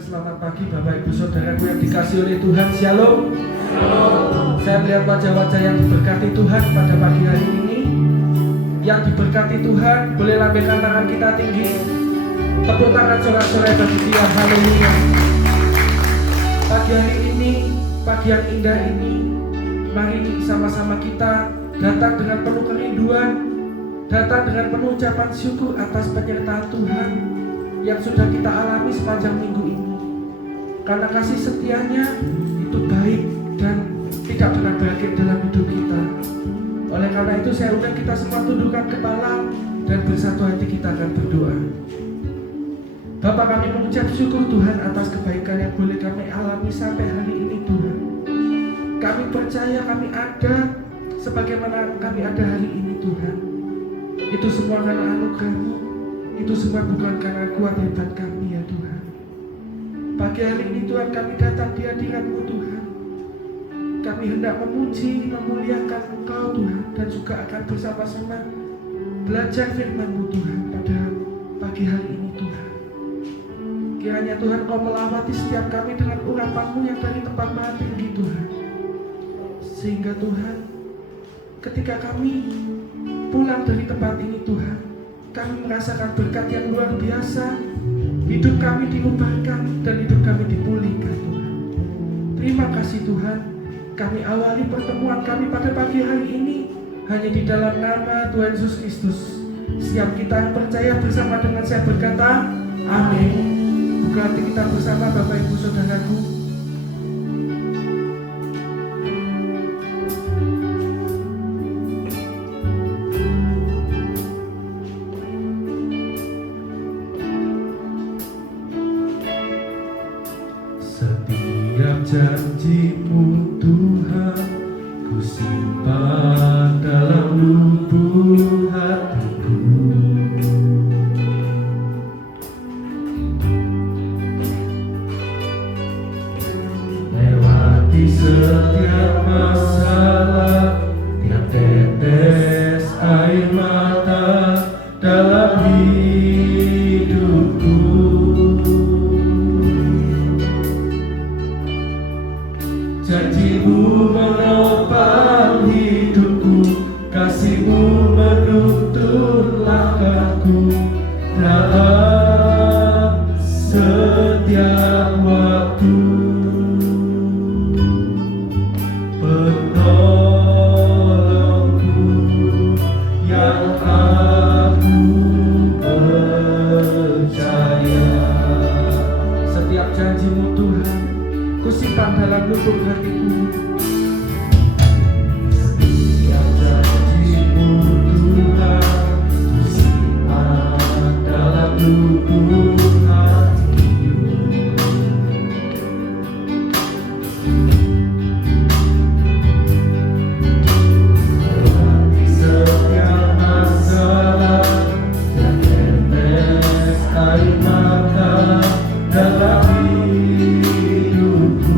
selamat pagi Bapak Ibu Saudaraku yang dikasihi oleh Tuhan. Shalom. Shalom. Saya melihat wajah-wajah yang diberkati Tuhan pada pagi hari ini. Yang diberkati Tuhan, boleh lambaikan tangan kita tinggi. Tepuk tangan sorak-sorai bagi dia. Haleluya. Pagi hari ini, pagi yang indah ini, mari sama-sama kita datang dengan penuh kerinduan, datang dengan penuh ucapan syukur atas penyertaan Tuhan yang sudah kita alami sepanjang minggu ini. Karena kasih setianya itu baik dan tidak pernah berakhir dalam hidup kita. Oleh karena itu saya undang kita semua tundukkan kepala dan bersatu hati kita akan berdoa. Bapa, kami mengucap syukur Tuhan atas kebaikan yang boleh kami alami sampai hari ini Tuhan. Kami percaya kami ada sebagaimana kami ada hari ini Tuhan. Itu semua karena anugerah-Mu. Itu semua bukan karena kuat hebat kami ya Tuhan. Pagi hari ini Tuhan kami datang di hadirat-Mu Tuhan. Kami hendak memuji, memuliakan Engkau Tuhan. Dan juga akan bersama-sama belajar firman-Mu Tuhan pada pagi hari ini Tuhan. Kiranya Tuhan Kau melawati setiap kami dengan urapan-Mu yang dari tempat maha tinggi Tuhan. Sehingga Tuhan, ketika kami pulang dari tempat ini Tuhan, kami merasakan berkat yang luar biasa. Hidup kami diubahkan dan hidup kami dipulihkan Tuhan. Terima kasih Tuhan. Kami awali pertemuan kami pada pagi hari ini hanya di dalam nama Tuhan Yesus Kristus. Setiap kita yang percaya bersama dengan saya berkata amin. Buka hati kita bersama Bapak Ibu Saudaraku. Janji-Mu Tuhan, ku simpan dalam lubuk hatiku. Lewati setiap masalah, tiap tetes air mata dalam hidupku. Janji-Mu menopang hidupku, kasih-Mu menuntun langkahku dalam setiap waktu. Penolongku yang aku percaya. Setiap janji-Mu Tuhan ku simpan dalam lubuk hatiku. Setiap janji-Mu Tuhan, ku simpan dalam lubuk hatiku. Lewati setiap masalah dan tetes air mata dalam hidupku.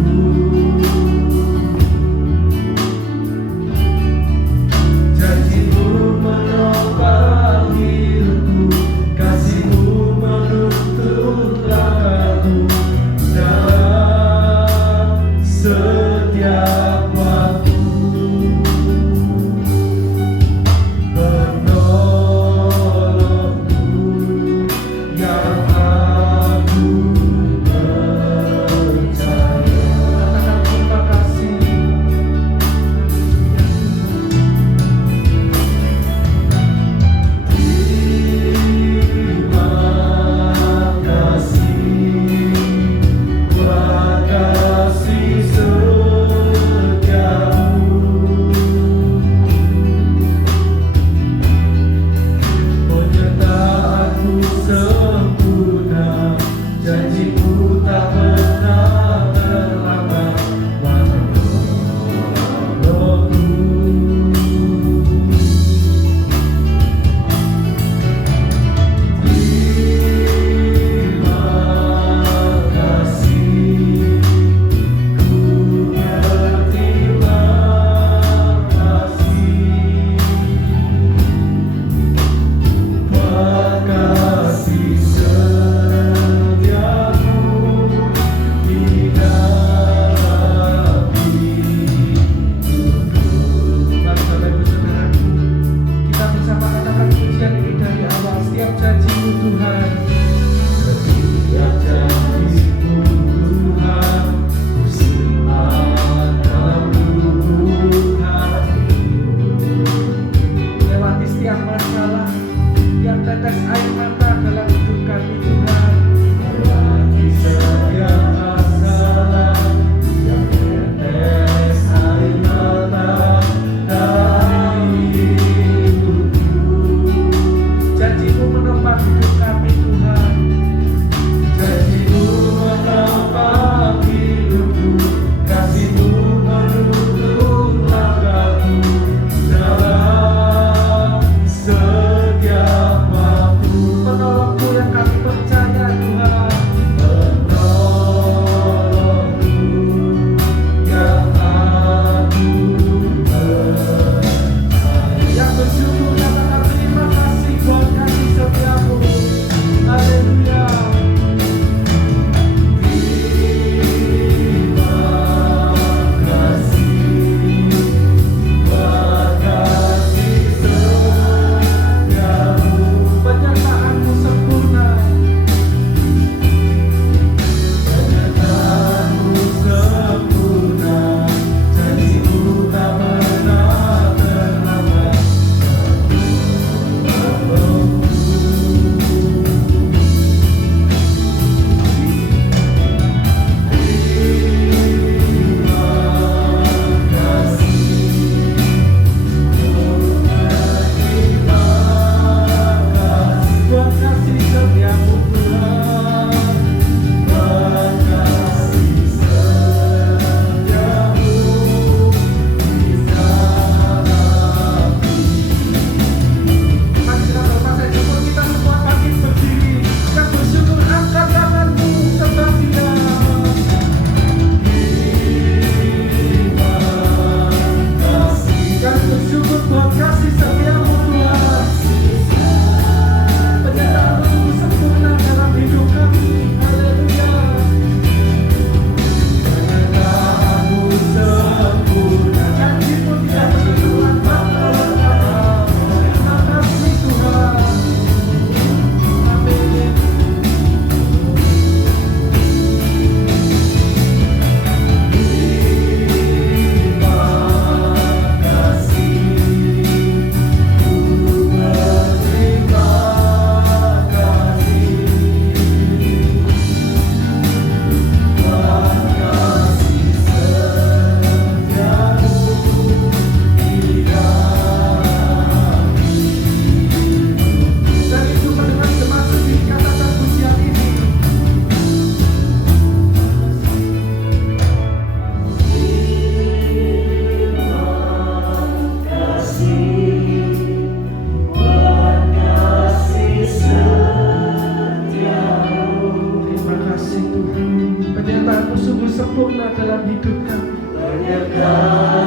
kasih Tuhan. Penyertaan-Mu sungguh sempurna dalam hidup kami.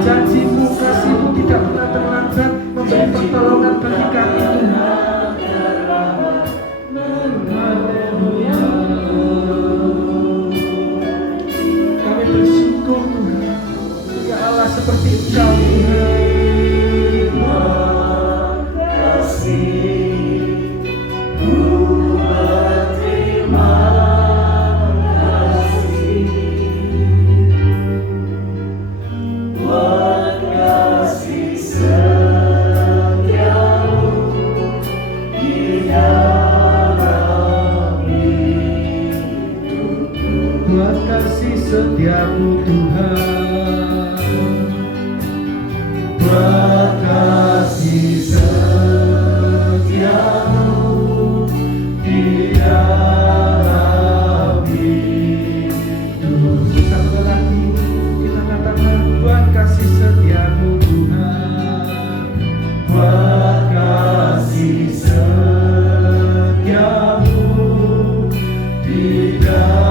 Janji-Mu, kasih-Mu tidak pernah terlambat memberi pertolongan bagi kami Tuhan. Haleluya. Kami bersyukur Tuhan, ya Allah seperti Engkau Tuhan. Setiamu Tuhan, buat kasih setiamu di dalam hidup. Satu lagi kita katakan, buat kasih setiamu Tuhan, buat kasih setiamu di dalam.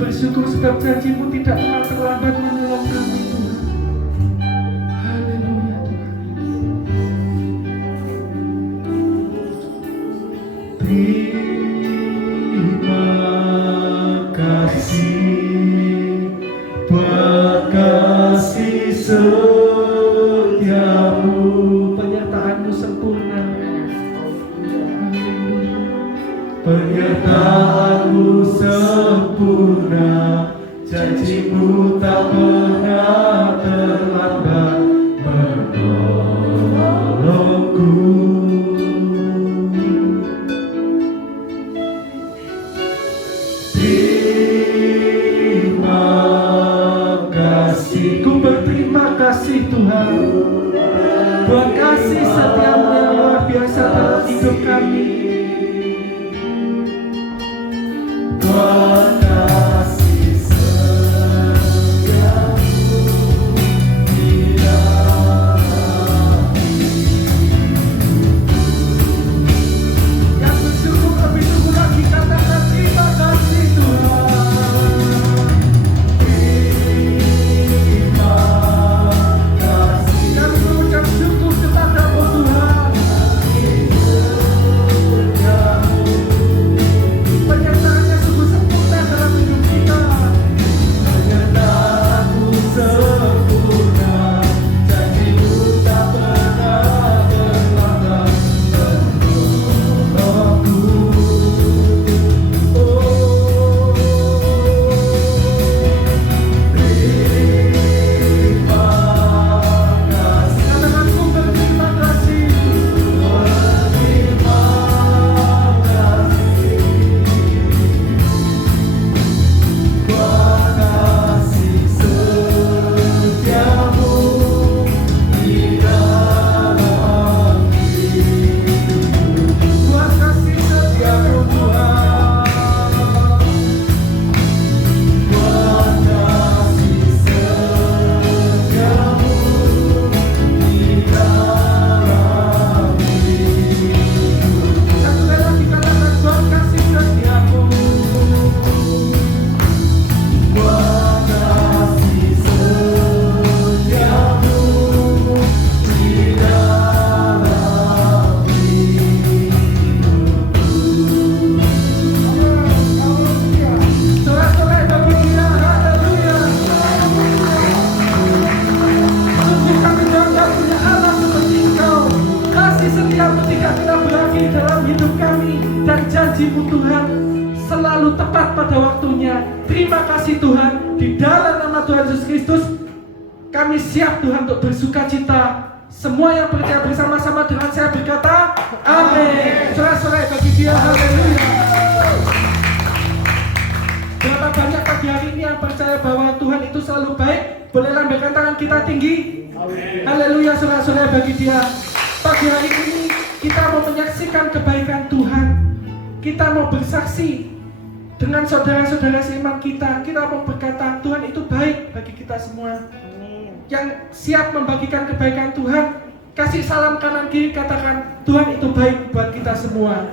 Bersyukur sebab janji-Mu tidak pernah terlambat menolong kami Tuhan. Haleluya Tuhan. Terima kasih buat kasih setiamu, penyertaan-Mu sempurna. Penyertaan-Mu sempurna, janji-Mu tak pernah terlambat menolongku. Terima kasih, ku berterima kasih Tuhan buat kasih setiamu yang luar biasa dalam hidup kami. Buat kasih setiamu di dalam hidup. Yang bersyukur lebih tunggu lagi, katakan terima kasih Tuhan. Terima kasih. Kami mengucap syukur kepadamu Tuhan. Di dalam nama Tuhan Yesus Kristus, kami siap Tuhan untuk bersuka cita. Semua yang percaya bersama-sama dengan saya berkata, amin. Sorak-sorai bagi dia, haleluya. Berapa banyak pagi hari ini yang percaya bahwa Tuhan itu selalu baik? Boleh lambaikan tangan kita tinggi. Haleluya, sorak-sorai bagi dia. Pagi hari ini kita mau menyaksikan kebaikan Tuhan. Kita mau bersaksi dengan saudara-saudara seiman kita. Kita mau berkata Tuhan itu baik bagi kita semua. Yang siap membagikan kebaikan Tuhan, kasih salam kanan kiri, katakan Tuhan itu baik buat kita semua.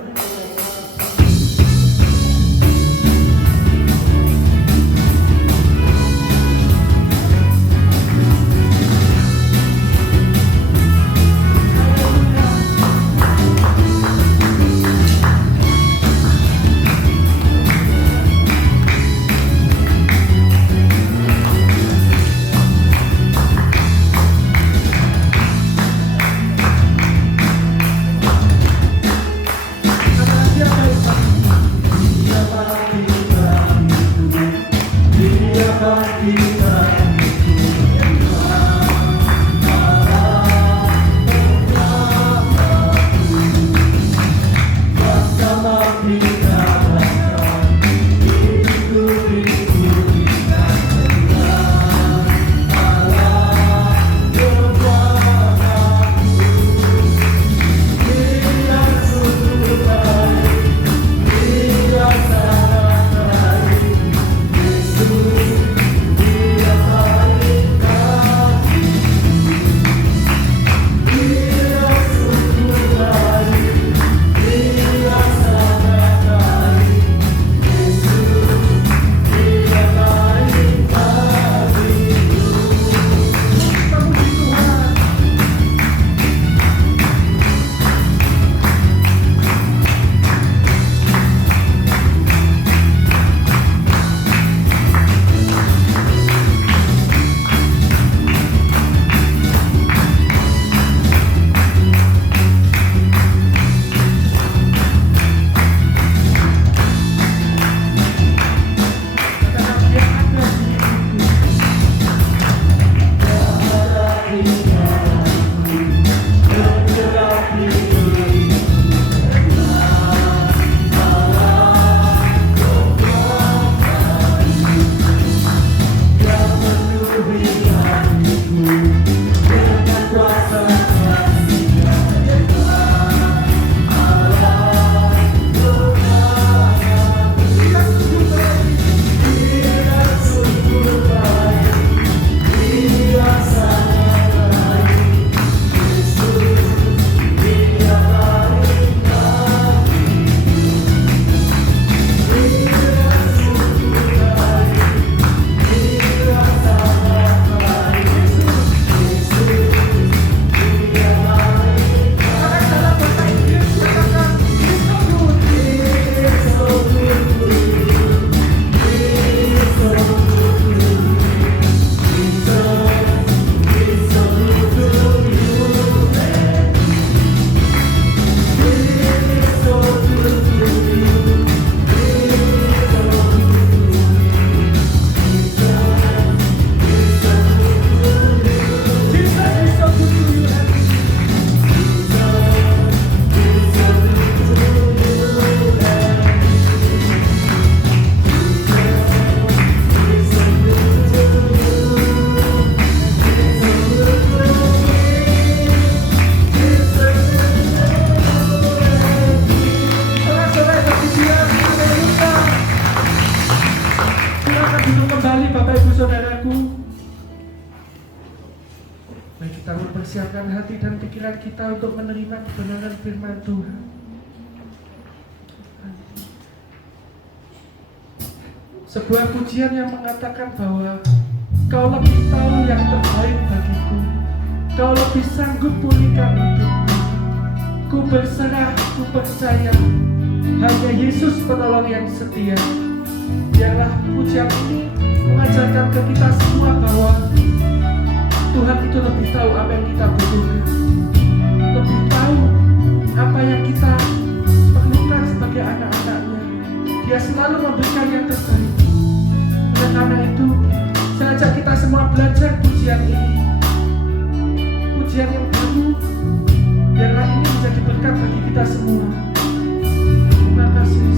mempersiapkan hati dan pikiran kita untuk menerima kebenaran firman Tuhan. Sebuah pujian yang mengatakan bahwa Kau lebih tahu yang terbaik bagiku, Kau lebih sanggup pulihkan hidupku. Ku berserah, ku percaya, hanya Yesus penolong yang setia. Biarlah pujian ini mengajarkan ke kita semua bahwa Tuhan itu lebih tahu apa yang kita butuhkan, lebih tahu apa yang kita perlukan sebagai anak-anaknya. Dia selalu memberikan yang terbaik. Oleh karena itu, bisa kita semua belajar pujian ini, pujian yang baru. Biarlah ini menjadi berkat bagi kita semua. Terima kasih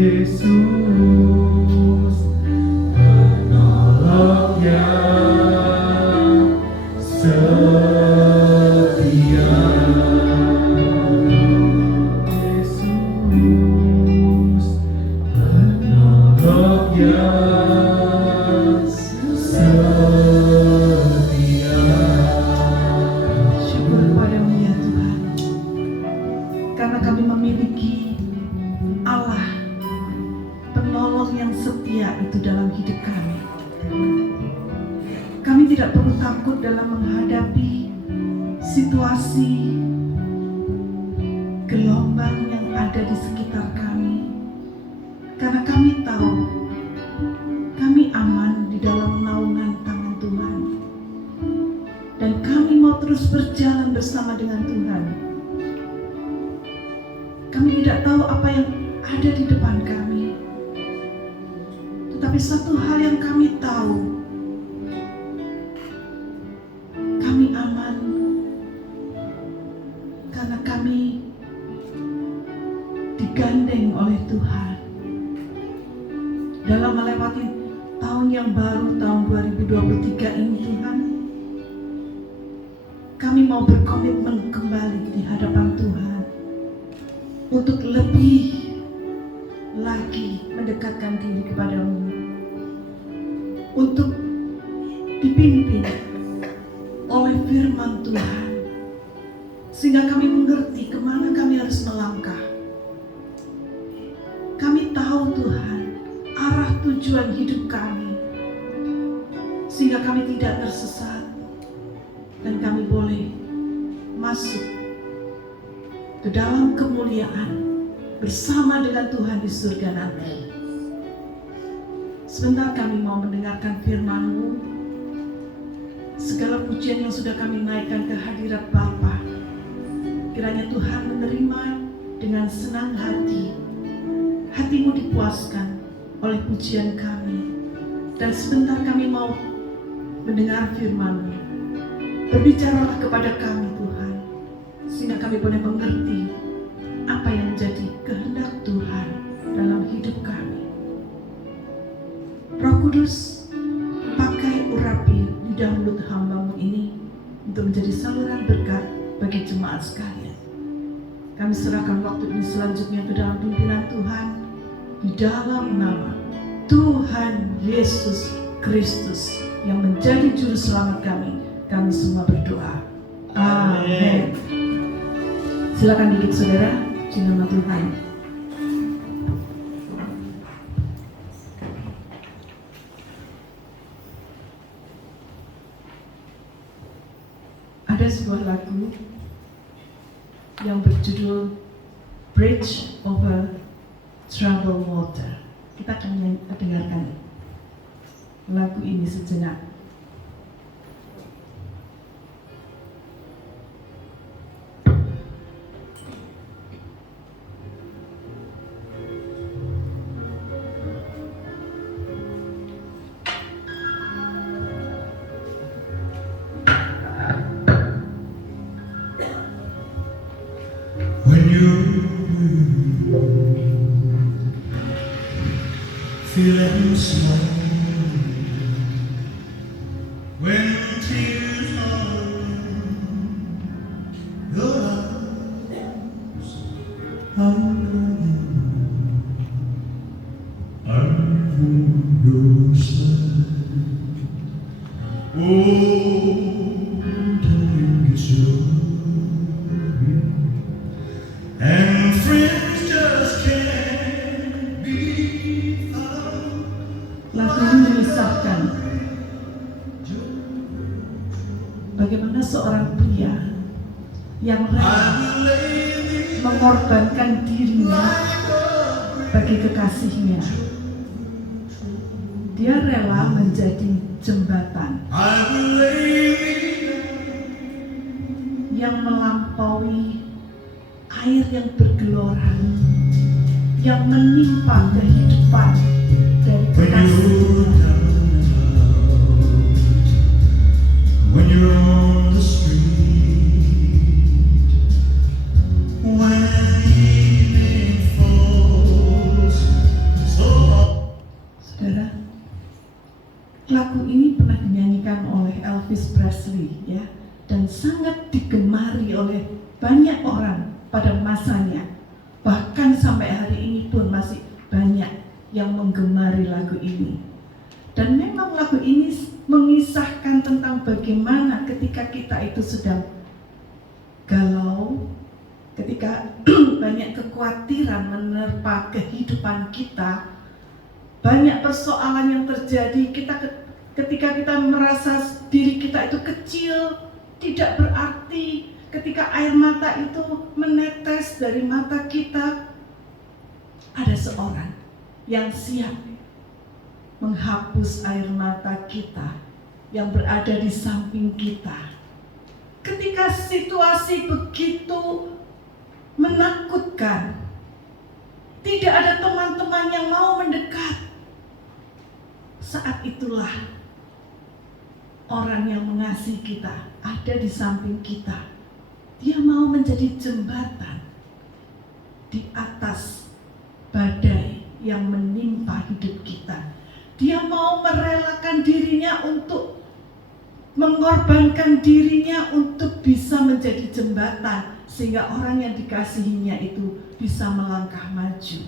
Yesus. karya itu dalam hidup kami. Kami tidak perlu takut dalam menghadapi situasi gelombang yang ada di sekitar kami, karena kami tahu kami aman di dalam naungan tangan Tuhan, dan kami mau terus berjalan bersama dengan Tuhan. Kami tidak tahu apa yang ada di depan kami, tetapi satu hal yang kami tahu, kami aman karena kami digandeng oleh Tuhan. Dalam melewati tahun yang baru, tahun 2023 ini Tuhan, kami mau berkomitmen kembali di hadapan Tuhan untuk lebih lagi mendekatkan diri kepadamu, untuk dipimpin oleh firman Tuhan, sehingga kami mengerti kemana kami harus melangkah. Kami tahu Tuhan arah tujuan hidup kami, sehingga kami tidak tersesat dan kami boleh masuk ke dalam kemuliaan bersama dengan Tuhan di surga nanti. Sebentar kami mau mendengarkan firman-Mu. Segala pujian yang sudah kami naikkan ke hadirat Bapa, kiranya Tuhan menerima dengan senang hati. Hatimu dipuaskan oleh pujian kami. Dan sebentar kami mau mendengar firman-Mu. Berbicaralah kepada kami Tuhan, sehingga kami boleh mengerti apa yang menjadi kehendak Tuhan dalam hidup kami. Roh Kudus, pakai urapi lidah mulut hamba-Mu ini untuk menjadi saluran berkat bagi jemaat sekalian. Kami serahkan waktu ini selanjutnya ke dalam pimpinan Tuhan, di dalam nama Tuhan Yesus Kristus yang menjadi juru selamat kami. Kami semua berdoa. Amin. Silakan duduk saudara, di nama Tuhan. Ada sebuah lagu yang berjudul Bridge Over Troubled Water. Kita akan dengarkan lagu ini sejenak. When you're feeling small, when tears are in your eyes, I'm crying, I'm on your side. Oh, darling, it's your and friends just can't be found. Lagu ini mengisahkan bagaimana seorang pria yang rela mengorbankan dirinya bagi kekasihnya. Dia rela menjadi jembatan yang melampaui air yang bergelora, yang menimpa kehidupan dari kekasihnya. When you're on the street, when evening falls so hard. Saudara, lagu ini pernah dinyanyikan oleh Elvis Presley, ya, dan sangat digemari oleh banyak orang pada masanya. Bahkan sampai hari ini pun masih banyak yang menggemari lagu ini. Dan memang lagu ini mengisahkan tentang bagaimana ketika kita itu sedang galau, ketika banyak kekhawatiran menerpa kehidupan kita, Banyak persoalan yang terjadi ketika kita merasa diri kita itu kecil, tidak berarti. Ketika air mata itu menetes dari mata kita, ada seorang yang siap menghapus air mata kita yang berada di samping kita. Ketika situasi begitu menakutkan, tidak ada teman-teman yang mau mendekat, saat itulah orang yang mengasihi kita ada di samping kita. Dia mau menjadi jembatan di atas badai yang menimpa hidup kita. Dia mau merelakan dirinya untuk mengorbankan dirinya untuk bisa menjadi jembatan sehingga orang yang dikasihinya itu bisa melangkah maju.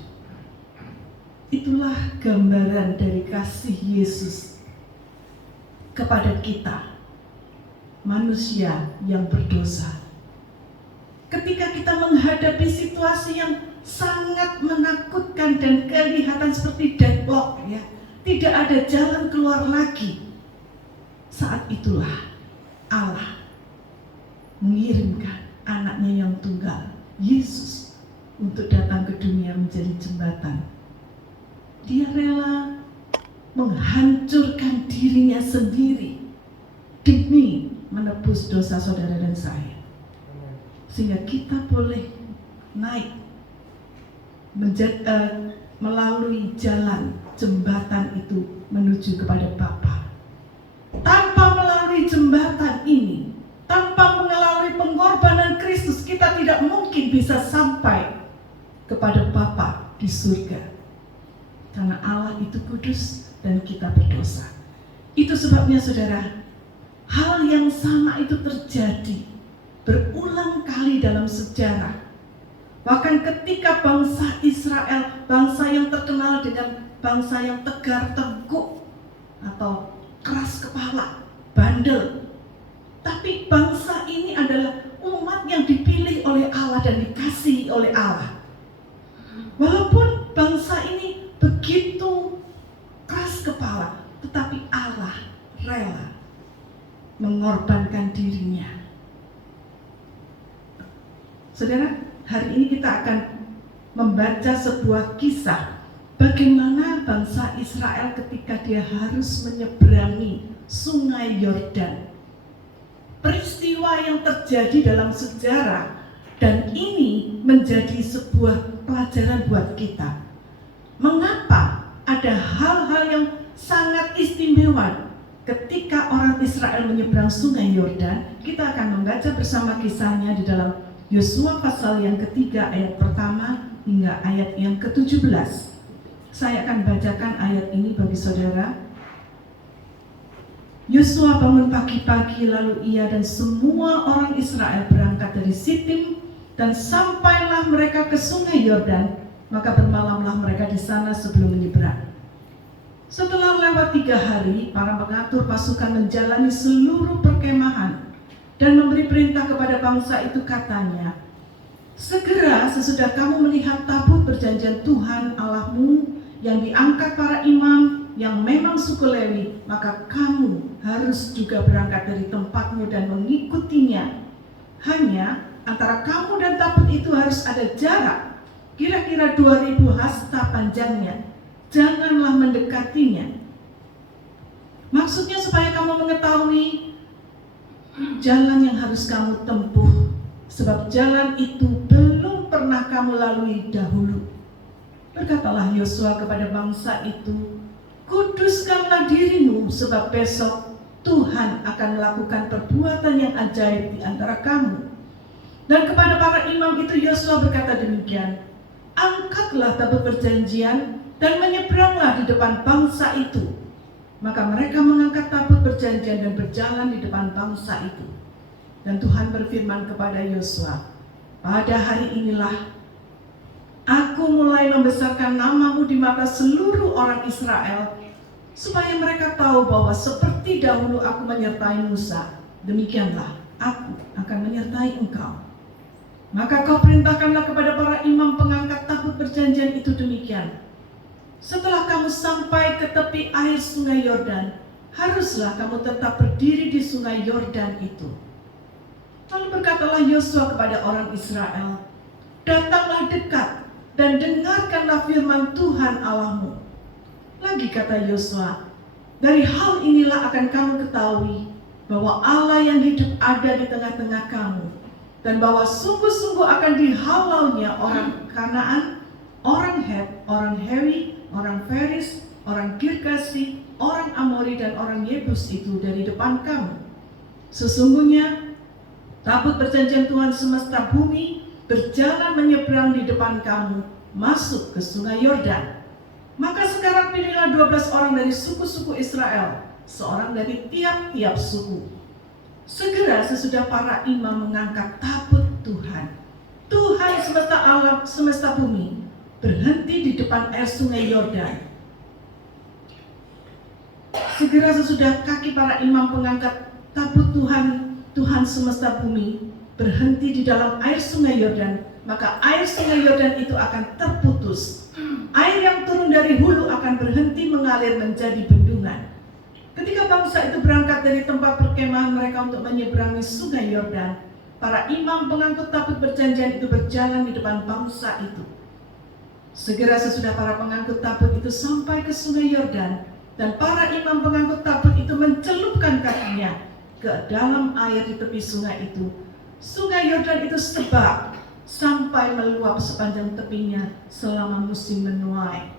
Itulah gambaran dari kasih Yesus kepada kita, manusia yang berdosa. Ketika kita menghadapi situasi yang sangat menakutkan dan kelihatan seperti deadlock, ya, tidak ada jalan keluar lagi, saat itulah Allah mengirimkan anaknya yang tunggal, Yesus, untuk datang ke dunia menjadi jembatan. Dia rela menghancurkan dirinya sendiri demi menebus dosa saudara dan saya, sehingga kita boleh naik melalui jalan jembatan itu menuju kepada Bapa. Tanpa melalui jembatan ini, tanpa melalui pengorbanan Kristus, kita tidak mungkin bisa sampai kepada Bapa di surga. Karena Allah itu kudus dan kita berdosa. Itu sebabnya saudara, hal yang sama itu terjadi berulang kali dalam sejarah. Bahkan ketika bangsa Israel, bangsa yang terkenal dengan bangsa yang tegar tengkuk atau keras kepala, bandel. Tapi bangsa ini adalah umat yang dipilih oleh Allah dan dikasihi oleh Allah. Walaupun bangsa ini begitu keras kepala, tetapi Allah rela mengorbankan dirinya. Saudara, hari ini kita akan membaca sebuah kisah bagaimana bangsa Israel ketika dia harus menyeberangi sungai Yordan. Peristiwa yang terjadi dalam sejarah, dan ini menjadi sebuah pelajaran buat kita. Mengapa ada hal-hal yang sangat istimewa ketika orang Israel menyeberang sungai Yordan? Kita akan membaca bersama kisahnya di dalam Yosua pasal yang ketiga ayat pertama hingga ayat yang ke-17. Saya akan bacakan ayat ini bagi saudara. Yosua bangun pagi-pagi, lalu ia dan semua orang Israel berangkat dari Sitim, dan sampailah mereka ke sungai Yordan. Maka bermalamlah mereka di sana sebelum menyeberang. Setelah lewat 3 hari, para pengatur pasukan menjalani seluruh perkemahan dan memberi perintah kepada bangsa itu, katanya, segera sesudah kamu melihat tabut perjanjian Tuhan Allahmu yang diangkat para imam yang memang suku Lewi, maka kamu harus juga berangkat dari tempatmu dan mengikutinya. Hanya antara kamu dan tabut itu harus ada jarak kira-kira 2000 hasta panjangnya. Janganlah mendekatinya. Maksudnya supaya kamu mengetahui jalan yang harus kamu tempuh, sebab jalan itu belum pernah kamu lalui dahulu. Berkatalah Yosua kepada bangsa itu, kuduskanlah dirimu, sebab besok Tuhan akan melakukan perbuatan yang ajaib di antara kamu. Dan kepada para imam itu Yosua berkata demikian, angkatlah tabut perjanjian dan menyeberanglah di depan bangsa itu. Maka mereka mengangkat tabut perjanjian dan berjalan di depan bangsa itu. Dan Tuhan berfirman kepada Yosua, pada hari inilah aku mulai membesarkan namamu di mata seluruh orang Israel, supaya mereka tahu bahwa seperti dahulu aku menyertai Musa, demikianlah aku akan menyertai engkau. Maka kau perintahkanlah kepada para imam pengangkat tabut perjanjian itu demikian, Setelah kamu sampai ke tepi air sungai Yordan, haruslah kamu tetap berdiri di sungai Yordan itu. Lalu berkatalah Yosua kepada orang Israel, datanglah dekat dan dengarkanlah firman Tuhan Allahmu. Lagi kata Yosua, dari hal inilah akan kamu ketahui bahwa Allah yang hidup ada di tengah-tengah kamu, dan bahwa sungguh-sungguh akan dihalaunya orang Kanaan, orang Het, orang Hewi, orang Feris, orang Girgasi, orang Amori, dan orang Yebus itu dari depan kamu. Sesungguhnya tabut perjanjian Tuhan semesta bumi berjalan menyeberang di depan kamu, masuk ke sungai Yordan. Maka sekarang pilihlah 12 orang dari suku-suku Israel, seorang dari tiap-tiap suku. Segera sesudah para imam mengangkat tabut Tuhan, Tuhan semesta alam, semesta bumi, berhenti di depan air sungai Yordan. Segera sesudah kaki para imam pengangkat tabut Tuhan, Tuhan semesta bumi, berhenti di dalam air sungai Yordan, maka air sungai Yordan itu akan terputus. Air yang turun dari hulu akan berhenti mengalir menjadi bendungan. Ketika bangsa itu berangkat dari tempat perkemahan mereka untuk menyeberangi sungai Yordan, para imam pengangkut tabut perjanjian itu berjalan di depan bangsa itu. Segera sesudah para pengangkut tabut itu sampai ke sungai Yordan, dan para imam pengangkut tabut itu mencelupkan kakinya ke dalam air di tepi sungai itu. Sungai Yordan itu sebab sampai meluap sepanjang tepinya selama musim menuai.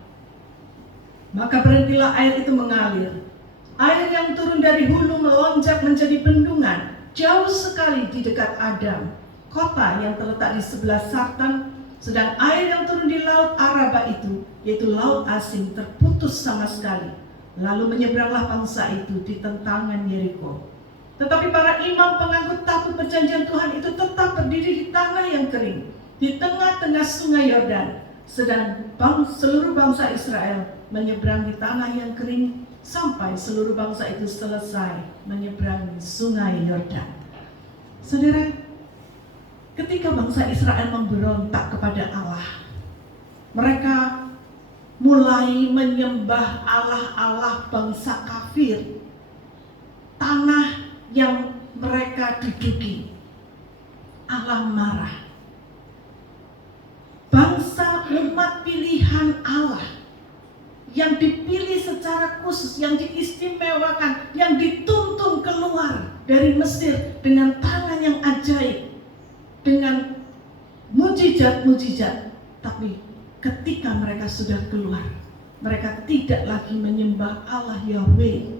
Maka berhentilah air itu mengalir. Air yang turun dari hulu melonjak menjadi bendungan jauh sekali di dekat Adam, kota yang terletak di sebelah Sartan. Sedang air yang turun di laut Araba itu, yaitu laut asing, terputus sama sekali. Lalu menyeberanglah bangsa itu di tentangan Yeriko. Tetapi para imam pengangkut tabut perjanjian Tuhan itu tetap berdiri di tanah yang kering, di tengah-tengah sungai Yordan. Sedang seluruh bangsa Israel menyeberang di tanah yang kering, sampai seluruh bangsa itu selesai menyeberangi sungai Yordan. Saudara, ketika bangsa Israel memberontak kepada Allah, mereka mulai menyembah Allah-Allah bangsa kafir, tanah yang mereka duduki. Allah marah. Bangsa umat pilihan Allah yang dipilih secara khusus, yang diistimewakan, yang dituntun keluar dari Mesir dengan tangan yang ajaib, dengan mujizat-mujizat. Tapi ketika mereka sudah keluar, mereka tidak lagi menyembah Allah Yahweh.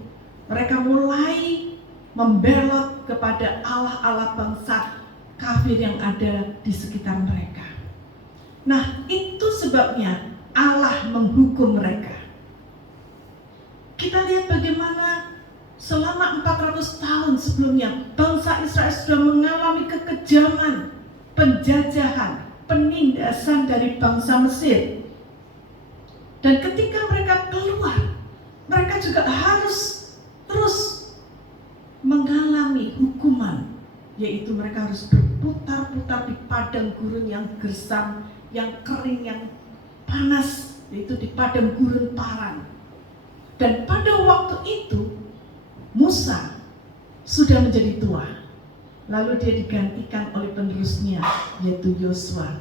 Mereka mulai membelot kepada Allah-Allah bangsa kafir yang ada di sekitar mereka. Nah, itu sebabnya Allah menghukum mereka. Kita lihat bagaimana selama 400 tahun sebelumnya bangsa Israel sudah mengalami kekejaman, penjajahan, penindasan dari bangsa Mesir. Dan ketika mereka keluar, mereka juga harus terus mengalami hukuman, yaitu mereka harus berputar-putar di padang gurun yang gersam, yang kering, yang panas, yaitu di padang gurun Paran. Dan pada waktu itu Musa sudah menjadi tua, lalu dia digantikan oleh penerusnya, yaitu Yosua.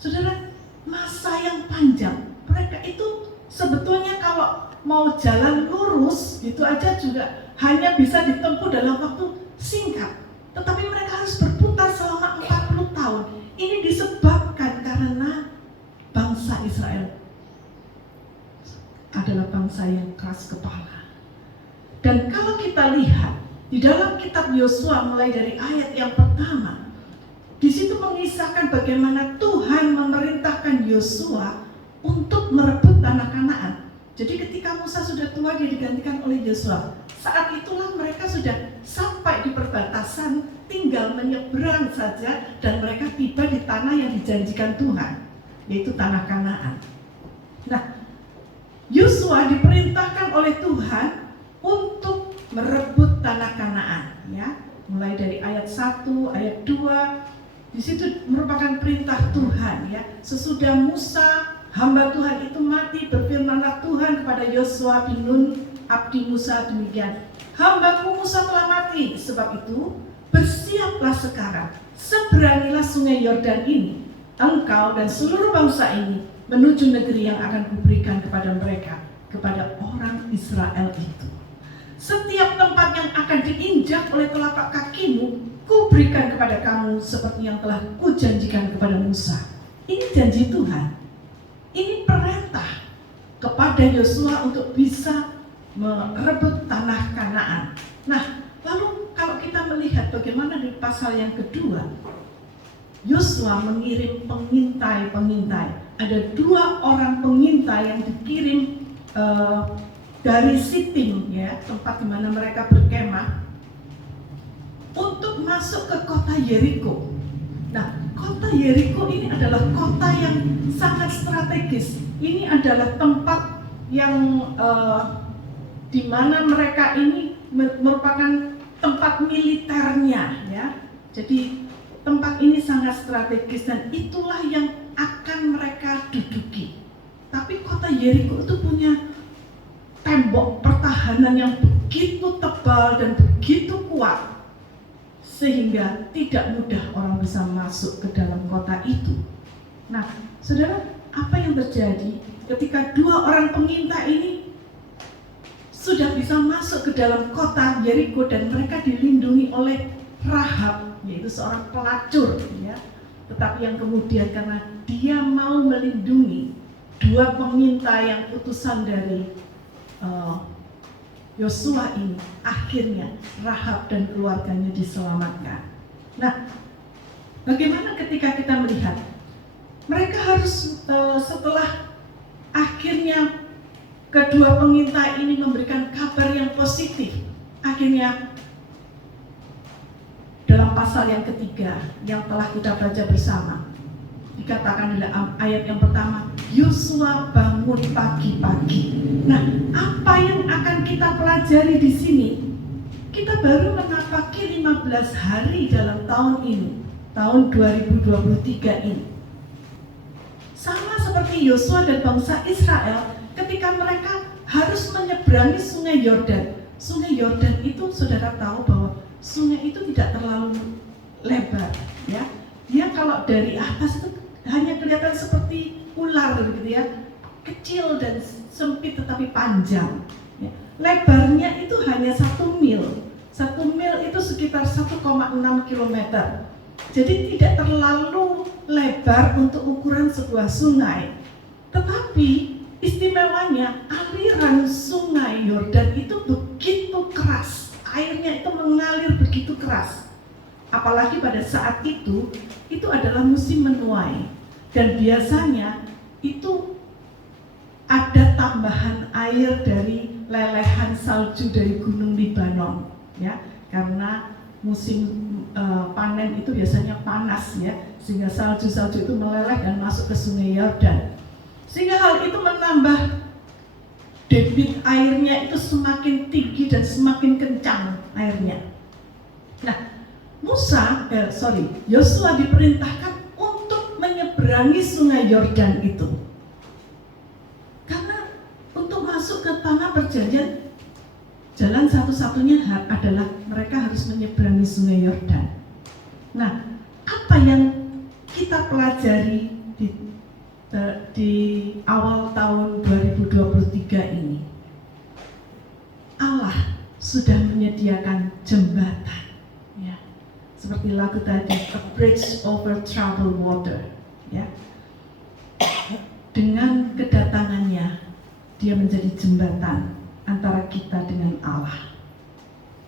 Saudara, masa yang panjang. Mereka itu sebetulnya kalau mau jalan lurus gitu aja juga hanya bisa ditempuh dalam waktu singkat. Tetapi mereka harus berputar selama 40 tahun. Ini disebabkan karena bangsa Israel adalah bangsa yang keras kepala. Dan kalau kita lihat di dalam kitab Yosua mulai dari ayat yang pertama, di situ mengisahkan bagaimana Tuhan memerintahkan Yosua untuk merebut tanah Kanaan. Jadi ketika Musa sudah tua, dia digantikan oleh Yosua. Saat itulah mereka sudah sampai di perbatasan, tinggal menyeberang saja dan mereka tiba di tanah yang dijanjikan Tuhan, yaitu tanah Kanaan. Nah, Yosua diperintahkan oleh Tuhan untuk merebut tanah Kanaan, ya. Mulai dari ayat 1, ayat 2, di situ merupakan perintah Tuhan, ya. Sesudah Musa hamba Tuhan itu mati, berfirmanlah Tuhan kepada Yosua bin Nun, abdi Musa demikian, hambaku Musa telah mati, sebab itu bersiaplah sekarang, seberangilah sungai Yordan ini, engkau dan seluruh bangsa ini menuju negeri yang akan kuberikan kepada mereka, kepada orang Israel itu. Setiap tempat yang akan diinjak oleh telapak kakimu, kuberikan kepada kamu seperti yang telah kujanjikan kepada Musa. Ini janji Tuhan. Ini perintah kepada Yosua untuk bisa merebut tanah Kanaan. Nah, lalu kalau kita melihat bagaimana di pasal yang kedua, Yosua mengirim pengintai. Ada 2 orang pengintai yang dikirim dari Sitim, ya, tempat di mana mereka berkemah, untuk masuk ke kota Yeriko. Nah, kota Yeriko ini adalah kota yang sangat strategis. Ini adalah tempat yang di mana mereka ini merupakan tempat militernya, ya. Jadi tempat ini sangat strategis dan itulah yang akan mereka duduki. Tapi kota Yeriko itu punya tembok pertahanan yang begitu tebal dan begitu kuat, sehingga tidak mudah orang bisa masuk ke dalam kota itu. Nah, saudara, apa yang terjadi ketika 2 orang pengintai ini sudah bisa masuk ke dalam kota Yeriko dan mereka dilindungi oleh Rahab, yaitu seorang pelacur, ya. Tetapi yang kemudian karena dia mau melindungi 2 pengintai yang utusan dari Yosua ini, akhirnya Rahab dan keluarganya diselamatkan. Nah, bagaimana ketika kita melihat mereka harus setelah akhirnya kedua pengintai ini memberikan kabar yang positif, akhirnya dalam pasal yang ketiga yang telah kita baca bersama dikatakan dalam ayat yang pertama, Yosua bangun pagi-pagi. Nah, apa yang akan kita pelajari di sini? Kita baru menapaki 15 hari dalam tahun ini, tahun 2023 ini. Sama seperti Yosua dan bangsa Israel ketika mereka harus menyeberangi sungai Yordan. Sungai Yordan itu saudara tahu bahwa sungai itu tidak terlalu lebar, ya. Dia kalau dari atas itu hanya kelihatan seperti ular gitu ya, kecil dan sempit tetapi panjang, ya. Lebarnya itu hanya 1 mil. 1 mil itu sekitar 1,6 km. Jadi tidak terlalu lebar untuk ukuran sebuah sungai. Tetapi istimewanya aliran sungai Yordan itu begitu keras. Airnya itu mengalir begitu keras. Apalagi pada saat itu adalah musim menuai. Dan biasanya itu ada tambahan air dari lelehan salju dari Gunung Libanon, ya, karena musim panen itu biasanya panas, ya, sehingga salju-salju itu meleleh dan masuk ke sungai Yordan, sehingga hal itu menambah debit airnya itu semakin tinggi dan semakin kencang airnya. Nah, Yosua diperintahkan untuk menyeberangi sungai Yordan itu. Karena untuk masuk ke tanah perjanjian, jalan satu-satunya adalah mereka harus menyeberangi sungai Yordan. Nah, apa yang kita pelajari di awal tahun 2023 ini? Allah sudah menyediakan jembatan, ya. Seperti lagu tadi, a bridge over troubled water, ya. Dengan kedatangannya, dia menjadi jembatan antara kita dengan Allah.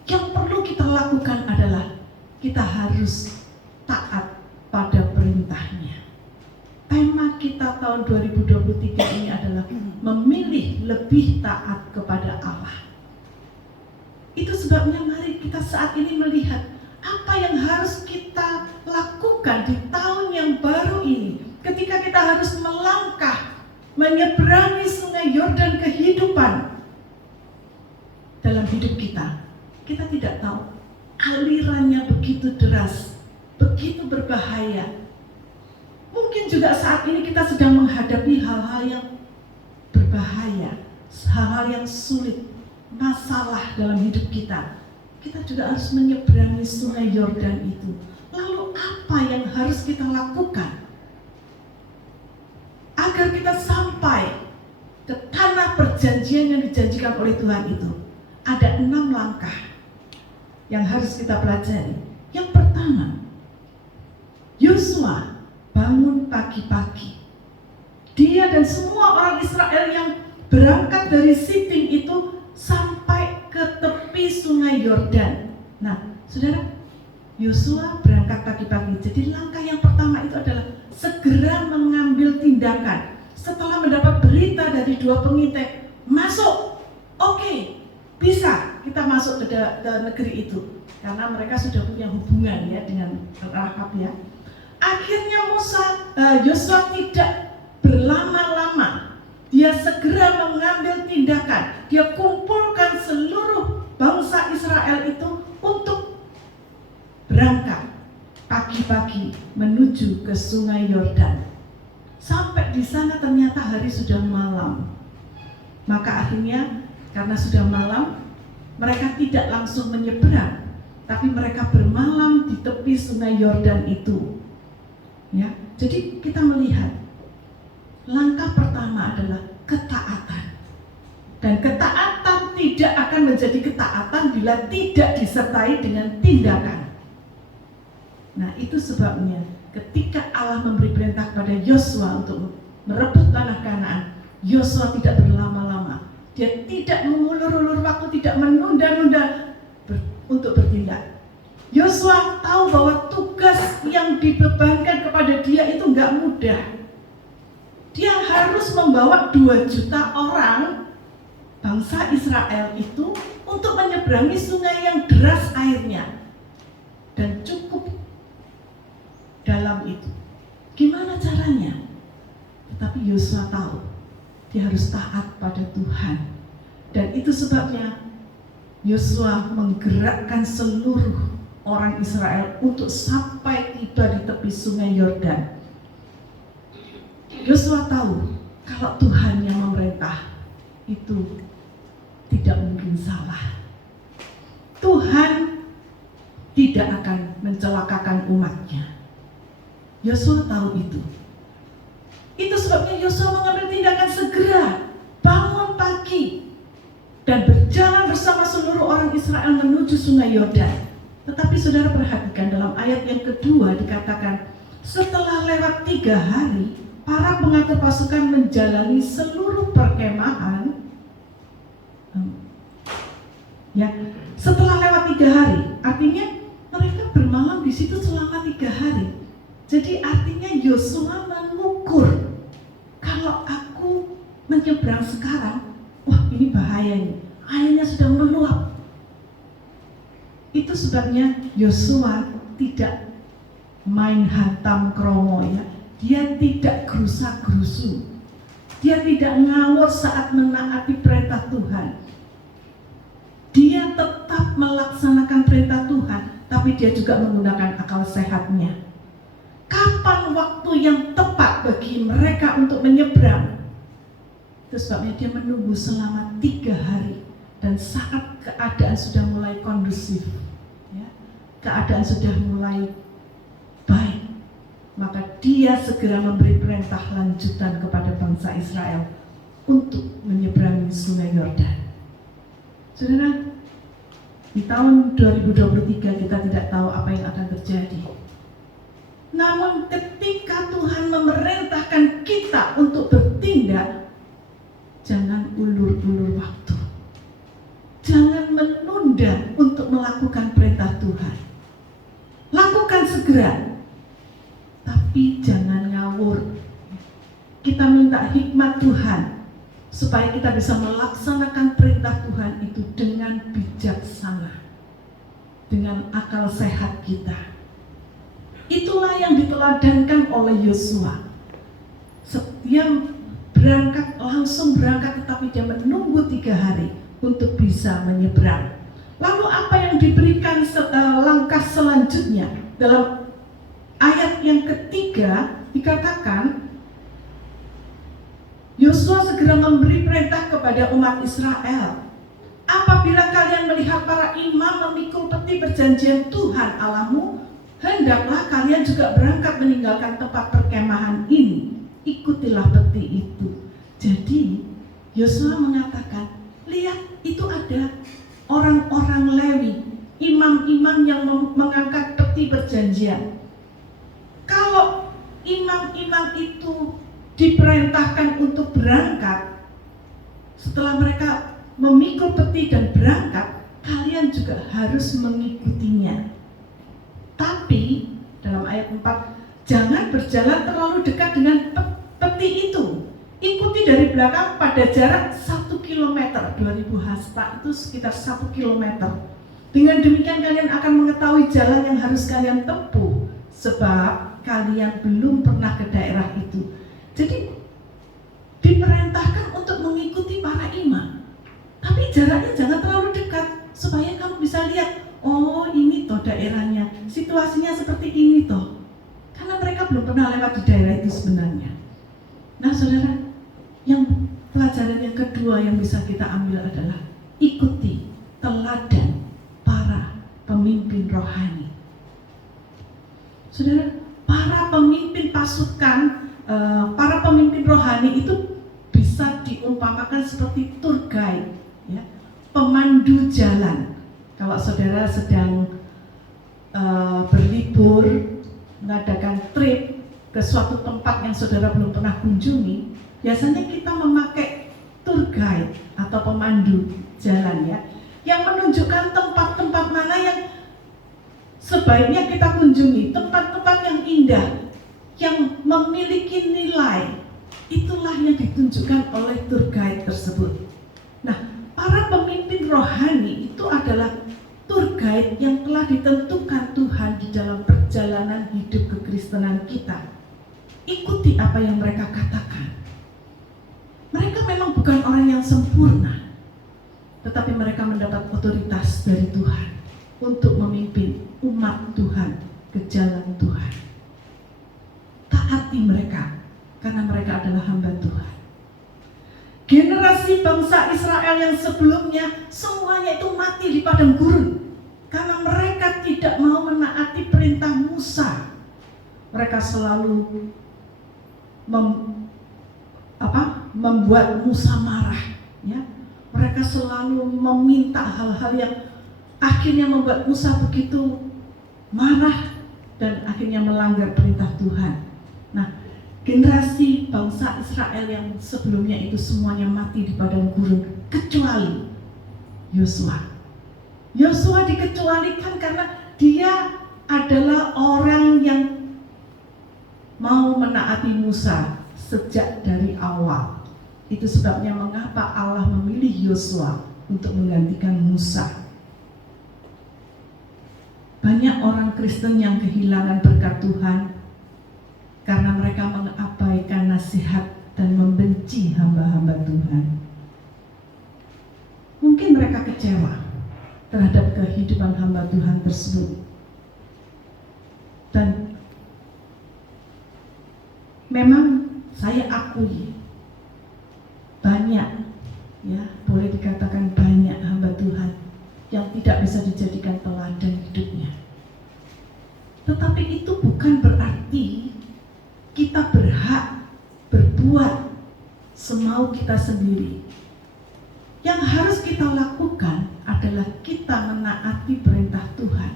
Yang perlu kita lakukan adalah kita harus taat pada perintahnya. Tema kita tahun 2023 ini adalah memilih lebih taat kepada Allah. Itu sebabnya mari kita saat ini melihat apa yang harus kita lakukan di tahun yang baru ini. Ketika kita harus melangkah menyeberangi sungai Yordan kehidupan dalam hidup kita. Kita tidak tahu alirannya begitu deras, begitu berbahaya. Mungkin juga saat ini kita sedang menghadapi hal-hal yang berbahaya, hal-hal yang sulit, masalah dalam hidup kita. Kita juga harus menyeberangi sungai Yordan itu. Lalu apa yang harus kita lakukan agar kita sampai ke tanah perjanjian yang dijanjikan oleh Tuhan itu? Ada 6 langkah yang harus kita pelajari. Yang pertama, Yosua bangun pagi-pagi. Dia dan semua orang Israel yang berangkat dari Sitim itu sampai ke tepi sungai Yordan. Nah, saudara, Yosua berangkat pagi-pagi. Jadi langkah yang pertama itu adalah segera mengambil tindakan. Setelah mendapat berita dari 2 pengintai, masuk. Oke, bisa kita masuk ke negeri itu. Karena mereka sudah punya hubungan ya dengan Rahab ya. Akhirnya Yosua tidak berlama-lama. Dia segera mengambil tindakan. Dia kumpulkan seluruh bangsa Israel itu untuk berangkat pagi-pagi menuju ke sungai Yordan. Sampai di sana ternyata hari sudah malam. Maka akhirnya karena sudah malam, mereka tidak langsung menyeberang, tapi mereka bermalam di tepi sungai Yordan itu. Ya, jadi kita melihat langkah pertama adalah ketaatan. Dan ketaatan tidak akan menjadi ketaatan bila tidak disertai dengan tindakan. Nah, itu sebabnya ketika Allah memberi perintah kepada Yosua untuk merebut tanah Kanaan, Yosua tidak berlama-lama. Dia tidak mengulur-ulur waktu, tidak menunda-nunda untuk bertindak. Yosua tahu bahwa tugas yang dibebankan kepada dia itu enggak mudah. Dia harus membawa 2 juta orang bangsa Israel itu untuk menyeberangi sungai yang deras airnya dan cukup dalam itu. Gimana caranya? Tetapi Yosua tahu dia harus taat pada Tuhan. Dan itu sebabnya Yosua menggerakkan seluruh orang Israel untuk sampai tiba di tepi sungai Yordan. Yosua tahu kalau Tuhan yang memerintah itu tidak mungkin salah. Tuhan tidak akan mencelakakan umatnya. Yosua tahu itu. Itu sebabnya Yosua mengambil tindakan segera, bangun pagi dan berjalan bersama seluruh orang Israel menuju sungai Yordan. Tetapi saudara perhatikan dalam ayat yang kedua dikatakan, setelah lewat 3 hari, para pengatur pasukan menjalani seluruh perkemahan. Ya, setelah lewat 3 hari, artinya mereka bermalam di situ selama 3 hari. Jadi artinya Yosua mengukur, kalau aku menyeberang sekarang, wah ini bahaya ini, airnya sudah meluap. Itu sebabnya Yosua tidak main hantam kromo ya. Dia tidak gerusa-gerusu. Dia tidak ngawur saat menaati perintah Tuhan. Dia tetap melaksanakan perintah Tuhan, tapi dia juga menggunakan akal sehatnya. Kapan waktu yang tepat bagi mereka untuk menyeberang? Itu sebabnya dia menunggu selama 3 hari. Dan saat keadaan sudah mulai kondusif, ya, keadaan sudah mulai baik, maka dia segera memberi perintah lanjutan kepada bangsa Israel untuk menyeberangi sungai Yordan. Saudara, di tahun 2023 kita tidak tahu apa yang akan terjadi. Namun ketika Tuhan memerintahkan kita untuk bertindak, jangan ulur-ulur waktu. Jangan menunda untuk melakukan perintah Tuhan. Lakukan segera, tapi jangan ngawur. Kita minta hikmat Tuhan supaya kita bisa melaksanakan perintah Tuhan itu dengan bijaksana, dengan akal sehat kita. Itulah yang diteladankan oleh Yosua. Setiap berangkat, langsung berangkat, tetapi dia menunggu 3 hari untuk bisa menyeberang. Lalu apa yang diberikan langkah selanjutnya? Dalam ayat yang ketiga dikatakan Yosua segera memberi perintah kepada umat Israel, apabila kalian melihat para imam memikul peti perjanjian Tuhan Allahmu, hendaklah kalian juga berangkat meninggalkan tempat perkemahan ini. Ikutilah peti itu. Jadi Yosua mengatakan, lihat itu ada orang-orang Lewi, imam-imam yang mengangkat peti perjanjian. Kalau imam-imam itu diperintahkan untuk berangkat, setelah mereka memikul peti dan berangkat, kalian juga harus mengikutinya. Tapi dalam ayat 4, jangan berjalan terlalu dekat dengan peti itu. Ikuti dari belakang pada jarak 1 km, 2000 hasta itu sekitar 1 km. Dengan demikian kalian akan mengetahui jalan yang harus kalian tempuh, sebab kalian belum pernah ke daerah itu. Jadi diperintahkan untuk mengikuti para imam, tapi jaraknya jangan terlalu dekat, supaya kamu bisa lihat, oh ini toh daerahnya, situasinya seperti ini toh. Karena mereka belum pernah lewat di daerah itu sebenarnya. Nah saudara, yang pelajaran yang kedua yang bisa kita ambil adalah ikuti teladan para pemimpin rohani. Saudara, para pemimpin pasukan, para pemimpin rohani itu bisa diumpamakan seperti tour guide, ya, pemandu jalan. Kalau saudara sedang berlibur, mengadakan trip ke suatu tempat yang saudara belum pernah kunjungi, biasanya kita memakai tour guide atau pemandu jalan, ya, yang menunjukkan tempat-tempat mana yang sebaiknya kita kunjungi, tempat-tempat yang indah, yang memiliki nilai. Itulah yang ditunjukkan oleh tour guide tersebut. Nah, para pemimpin rohani itu adalah tour guide yang telah ditentukan Tuhan di dalam perjalanan hidup kekristenan kita. Ikuti apa yang mereka katakan. Mereka memang bukan orang yang sempurna, tetapi mereka mendapat otoritas dari Tuhan untuk memimpin umat Tuhan ke jalan Tuhan. Taati mereka, karena mereka adalah hamba Tuhan. Generasi bangsa Israel yang sebelumnya semuanya itu mati di padang gurun karena mereka tidak mau menaati perintah Musa. Mereka selalu membuat Musa marah, ya. Mereka selalu meminta hal-hal yang akhirnya membuat Musa begitu marah dan akhirnya melanggar perintah Tuhan. Nah, generasi bangsa Israel yang sebelumnya itu semuanya mati di padang gurun kecuali Yosua. Yosua dikecualikan karena dia adalah orang yang mau menaati Musa sejak dari awal. Itu sebabnya mengapa Allah memilih Yosua untuk menggantikan Musa. Banyak orang Kristen yang kehilangan berkat Tuhan karena mereka mengabaikan nasihat dan membenci hamba-hamba Tuhan. Mungkin mereka kecewa terhadap kehidupan hamba Tuhan tersebut. Dan memang saya akui banyak, ya, boleh dikatakan banyak hamba Tuhan yang tidak bisa dijadikan teladan hidupnya. Tetapi itu bukan berarti kita berhak berbuat semau kita sendiri. Yang harus kita lakukan adalah kita menaati perintah Tuhan.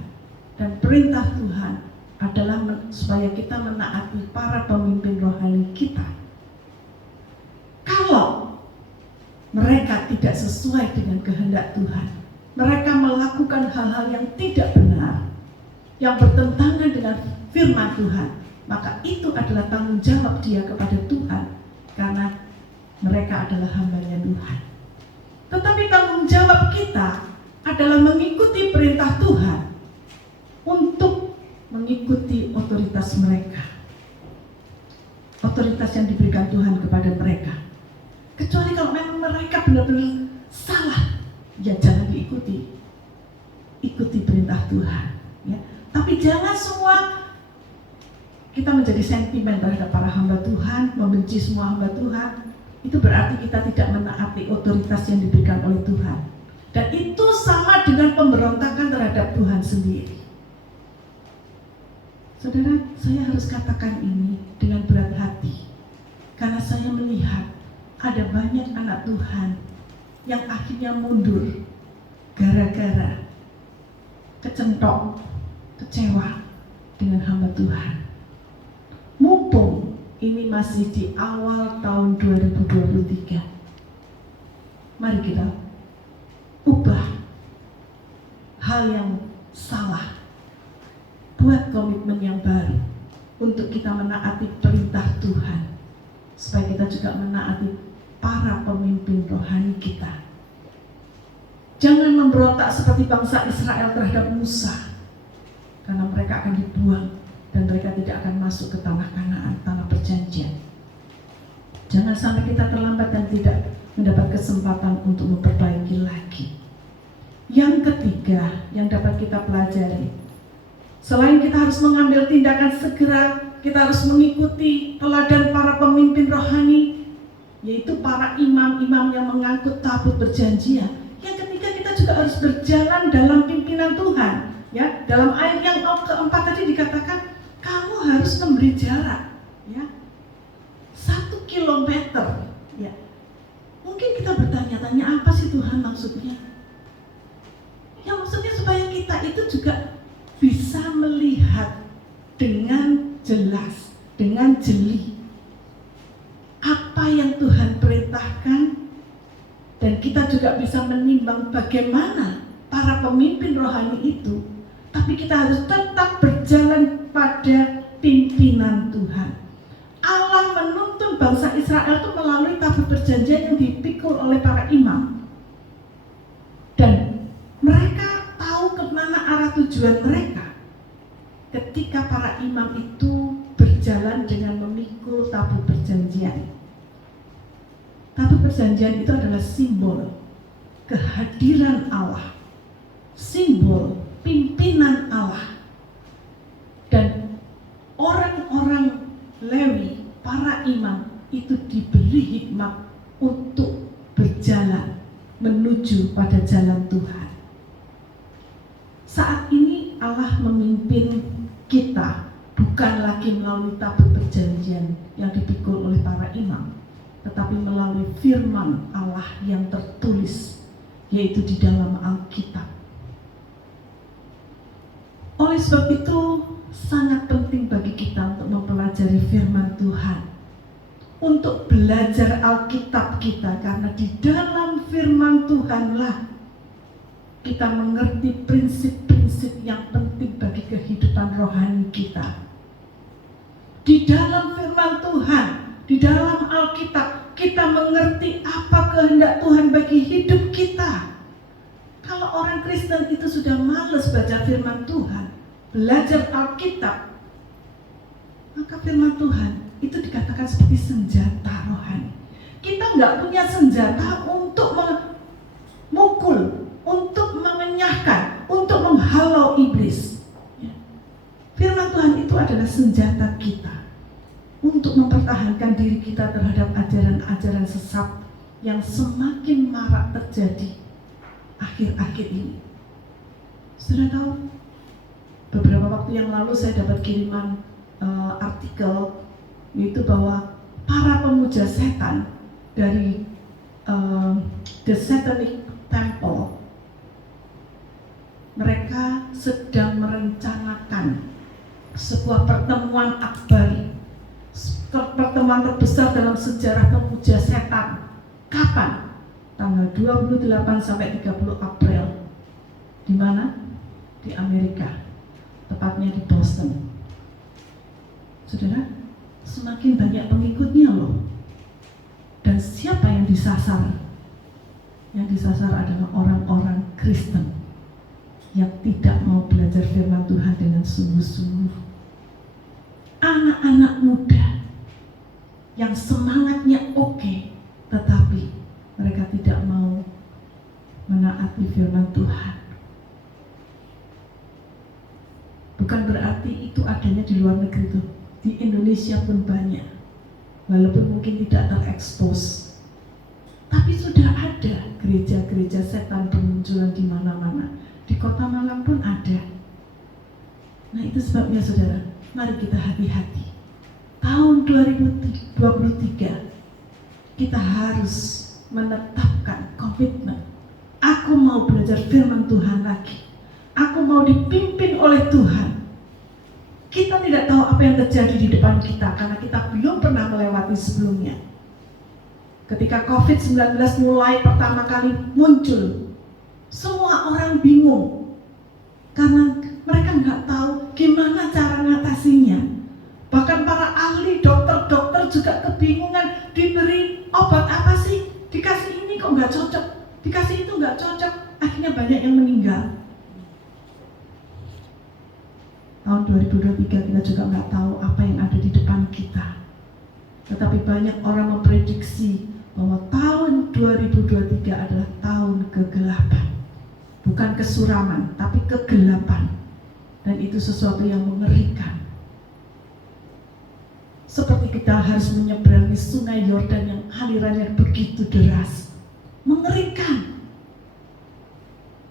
Dan perintah Tuhan adalah supaya kita menaati para pemimpin rohani kita. Kalau mereka tidak sesuai dengan kehendak Tuhan, mereka melakukan hal-hal yang tidak benar, yang bertentangan dengan firman Tuhan, maka itu adalah tanggung jawab dia kepada Tuhan, karena mereka adalah hambanya Tuhan. Tetapi tanggung jawab kita adalah mengikuti perintah Tuhan untuk mengikuti otoritas mereka, otoritas yang diberikan Tuhan kepada mereka. Kecuali kalau memang mereka benar-benar salah, ya jangan diikuti. Ikuti perintah Tuhan, ya. Tapi jangan semua kita menjadi sentimen terhadap para hamba Tuhan, membenci semua hamba Tuhan, itu berarti kita tidak menaati otoritas yang diberikan oleh Tuhan. Dan itu sama dengan pemberontakan terhadap Tuhan sendiri. Saudara, saya harus katakan ini dengan berat hati, karena saya melihat ada banyak anak Tuhan yang akhirnya mundur gara-gara kecentok, kecewa dengan hamba Tuhan. Mumpung ini masih di awal tahun 2023, mari kita ubah hal yang salah, buat komitmen yang baru untuk kita menaati perintah Tuhan, supaya kita juga menaati para pemimpin rohani kita. Jangan memberontak seperti bangsa Israel terhadap Musa, karena mereka akan dibuang dan mereka tidak akan masuk ke tanah Kanaan, tanah perjanjian. Jangan sampai kita terlambat dan tidak mendapat kesempatan untuk memperbaiki lagi. Yang ketiga yang dapat kita pelajari, selain kita harus mengambil tindakan segera, kita harus mengikuti teladan para pemimpin rohani, yaitu para imam-imam yang mengangkut tabut perjanjian. Yang ketiga, kita juga harus berjalan dalam pimpinan Tuhan. Ya, dalam ayat yang keempat tadi dikatakan, kamu harus memberi jarak, ya, 1 kilometer. Ya, mungkin kita bertanya-tanya, apa sih Tuhan maksudnya? Ya, maksudnya supaya kita itu juga bisa melihat dengan jelas, dengan jeli apa yang Tuhan perintahkan, dan kita juga bisa menimbang bagaimana para pemimpin rohani itu, tapi kita harus tetap berjalan pada pimpinan Tuhan. Allah menuntun bangsa Israel itu melalui tabut perjanjian yang dipikul oleh para imam, dan mereka tahu kemana arah tujuan mereka ketika para imam itu berjalan dengan memikul tabut perjanjian. Tabut perjanjian itu adalah simbol kehadiran Allah, simbol pimpinan Allah, dan orang-orang Lewi, para imam itu diberi hikmat untuk berjalan menuju pada jalan Tuhan. Saat ini Allah memimpin kita bukan lagi melalui tabut perjanjian yang dipikul oleh para imam, tetapi melalui firman Allah yang tertulis, yaitu di dalam Alkitab. Oleh sebab itu, sangat penting bagi kita untuk mempelajari firman Tuhan, untuk belajar Alkitab kita, karena di dalam firman Tuhanlah kita mengerti prinsip-prinsip yang penting bagi kehidupan rohani kita. Di dalam firman Tuhan, di dalam Alkitab, kita mengerti apa kehendak Tuhan bagi hidup kita. Kalau orang Kristen itu sudah malas baca firman Tuhan, belajar Alkitab, maka firman Tuhan itu dikatakan seperti senjata rohani. Kita nggak punya senjata untuk memukul, untuk mengenyahkan, untuk menghalau iblis. Firman Tuhan itu adalah senjata kita untuk mempertahankan diri kita terhadap ajaran-ajaran sesat yang semakin marak terjadi akhir-akhir ini. Sudah tahu, beberapa waktu yang lalu saya dapat kiriman artikel, yaitu bahwa para pemuja setan dari The Satanic Temple, mereka sedang merencanakan sebuah pertemuan akbar, pertemuan terbesar dalam sejarah pemuja setan. Kapan? Tanggal 28 sampai 30 April. Di mana? Di Amerika, tepatnya di Boston. Saudara, semakin banyak pengikutnya loh. Dan siapa yang disasar? Yang disasar adalah orang-orang Kristen yang tidak mau belajar firman Tuhan dengan sungguh-sungguh. Anak-anak muda yang semangatnya oke, tetapi mereka tidak mau menaati firman Tuhan. Bukan berarti itu adanya di luar negeri tuh. Di Indonesia pun banyak, walaupun mungkin tidak terekspos. Tapi sudah ada gereja-gereja setan bermunculan di mana-mana. Di Kota Malang pun ada. Nah, itu sebabnya saudara, mari kita hati-hati. Tahun 2023 kita harus menetapkan komitmen. Aku mau belajar firman Tuhan lagi. Aku mau dipimpin oleh Tuhan. Kita tidak tahu apa yang terjadi di depan kita karena kita belum pernah melewati sebelumnya. Ketika COVID-19 mulai pertama kali muncul, semua orang bingung karena mereka nggak tahu gimana cara mengatasinya. Bahkan para ahli dokter-dokter juga kebingungan, diberi obat apa sih? Dikasih ini kok nggak cocok, dikasih itu nggak cocok, akhirnya banyak yang meninggal. Tahun 2023 kita juga nggak tahu apa yang ada di depan kita. Tetapi banyak orang memprediksi bahwa tahun 2023 adalah tahun kegelapan. Bukan kesuraman, tapi kegelapan. Dan itu sesuatu yang mengerikan. Seperti kita harus menyeberangi sungai Yordan yang alirannya begitu deras. Mengerikan.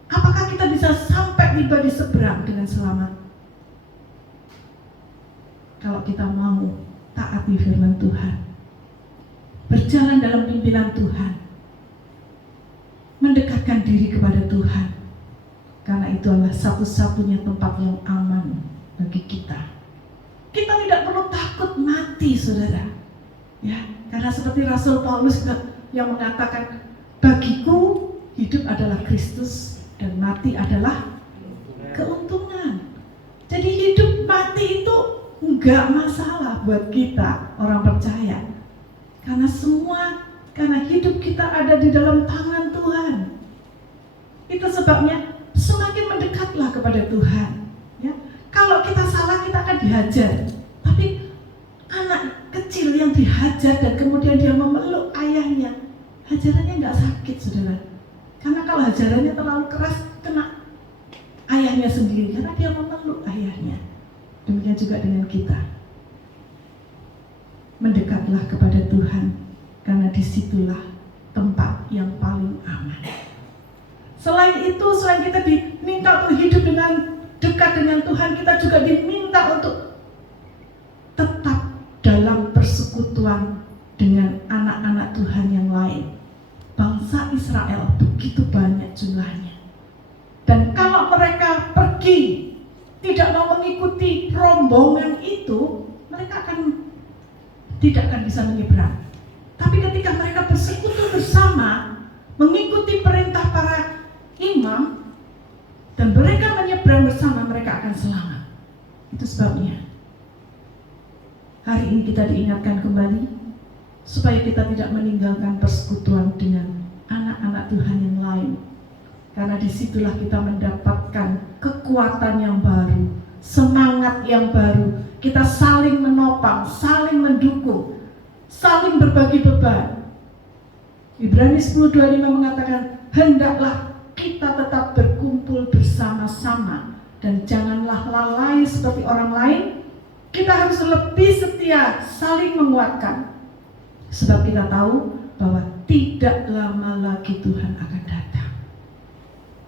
Apakah kita bisa sampai tiba di seberang dengan selamat? Kalau kita mau taati firman Tuhan, berjalan dalam pimpinan Tuhan, mendekatkan diri kepada Tuhan, karena itu adalah satu-satunya tempat yang aman bagi kita. Kita tidak perlu takut mati, saudara, ya, karena seperti Rasul Paulus yang mengatakan, bagiku hidup adalah Kristus dan mati adalah keuntungan. Jadi hidup mati itu enggak masalah buat kita orang percaya, karena hidup kita ada di dalam tangan Tuhan. Itu sebabnya semakin mendekatlah kepada Tuhan, ya. Kalau kita salah kita akan dihajar, tapi anak kecil yang dihajar dan kemudian dia memeluk ayahnya, hajarannya enggak sakit, saudara. Karena kalau hajarannya terlalu keras, kena ayahnya sendiri, karena dia memeluk ayahnya. Demikian juga dengan kita. Mendekatlah kepada Tuhan, karena disitulah tempat yang paling aman. Selain itu, selain kita diminta untuk hidup dengan dekat dengan Tuhan, kita juga diminta untuk tetap dalam persekutuan dengan anak-anak Tuhan yang lain. Bangsa Israel begitu banyak jumlahnya. Dan kalau mereka pergi tidak mau mengikuti rombongan itu, mereka tidak akan bisa menyeberang. Tapi ketika mereka bersekutu bersama, mengikuti perintah para imam, dan mereka menyeberang bersama, mereka akan selamat. Itu sebabnya hari ini kita diingatkan kembali supaya kita tidak meninggalkan persekutuan dengan anak-anak Tuhan yang lain. Karena disitulah kita mendapatkan kekuatan yang baru, semangat yang baru. Kita saling menopang, saling mendukung, saling berbagi beban. Ibrani 10:25 mengatakan, hendaklah kita tetap berkumpul bersama-sama dan janganlah lalai seperti orang lain. Kita harus lebih setia, saling menguatkan. Sebab kita tahu bahwa tidak lama lagi Tuhan akan datang.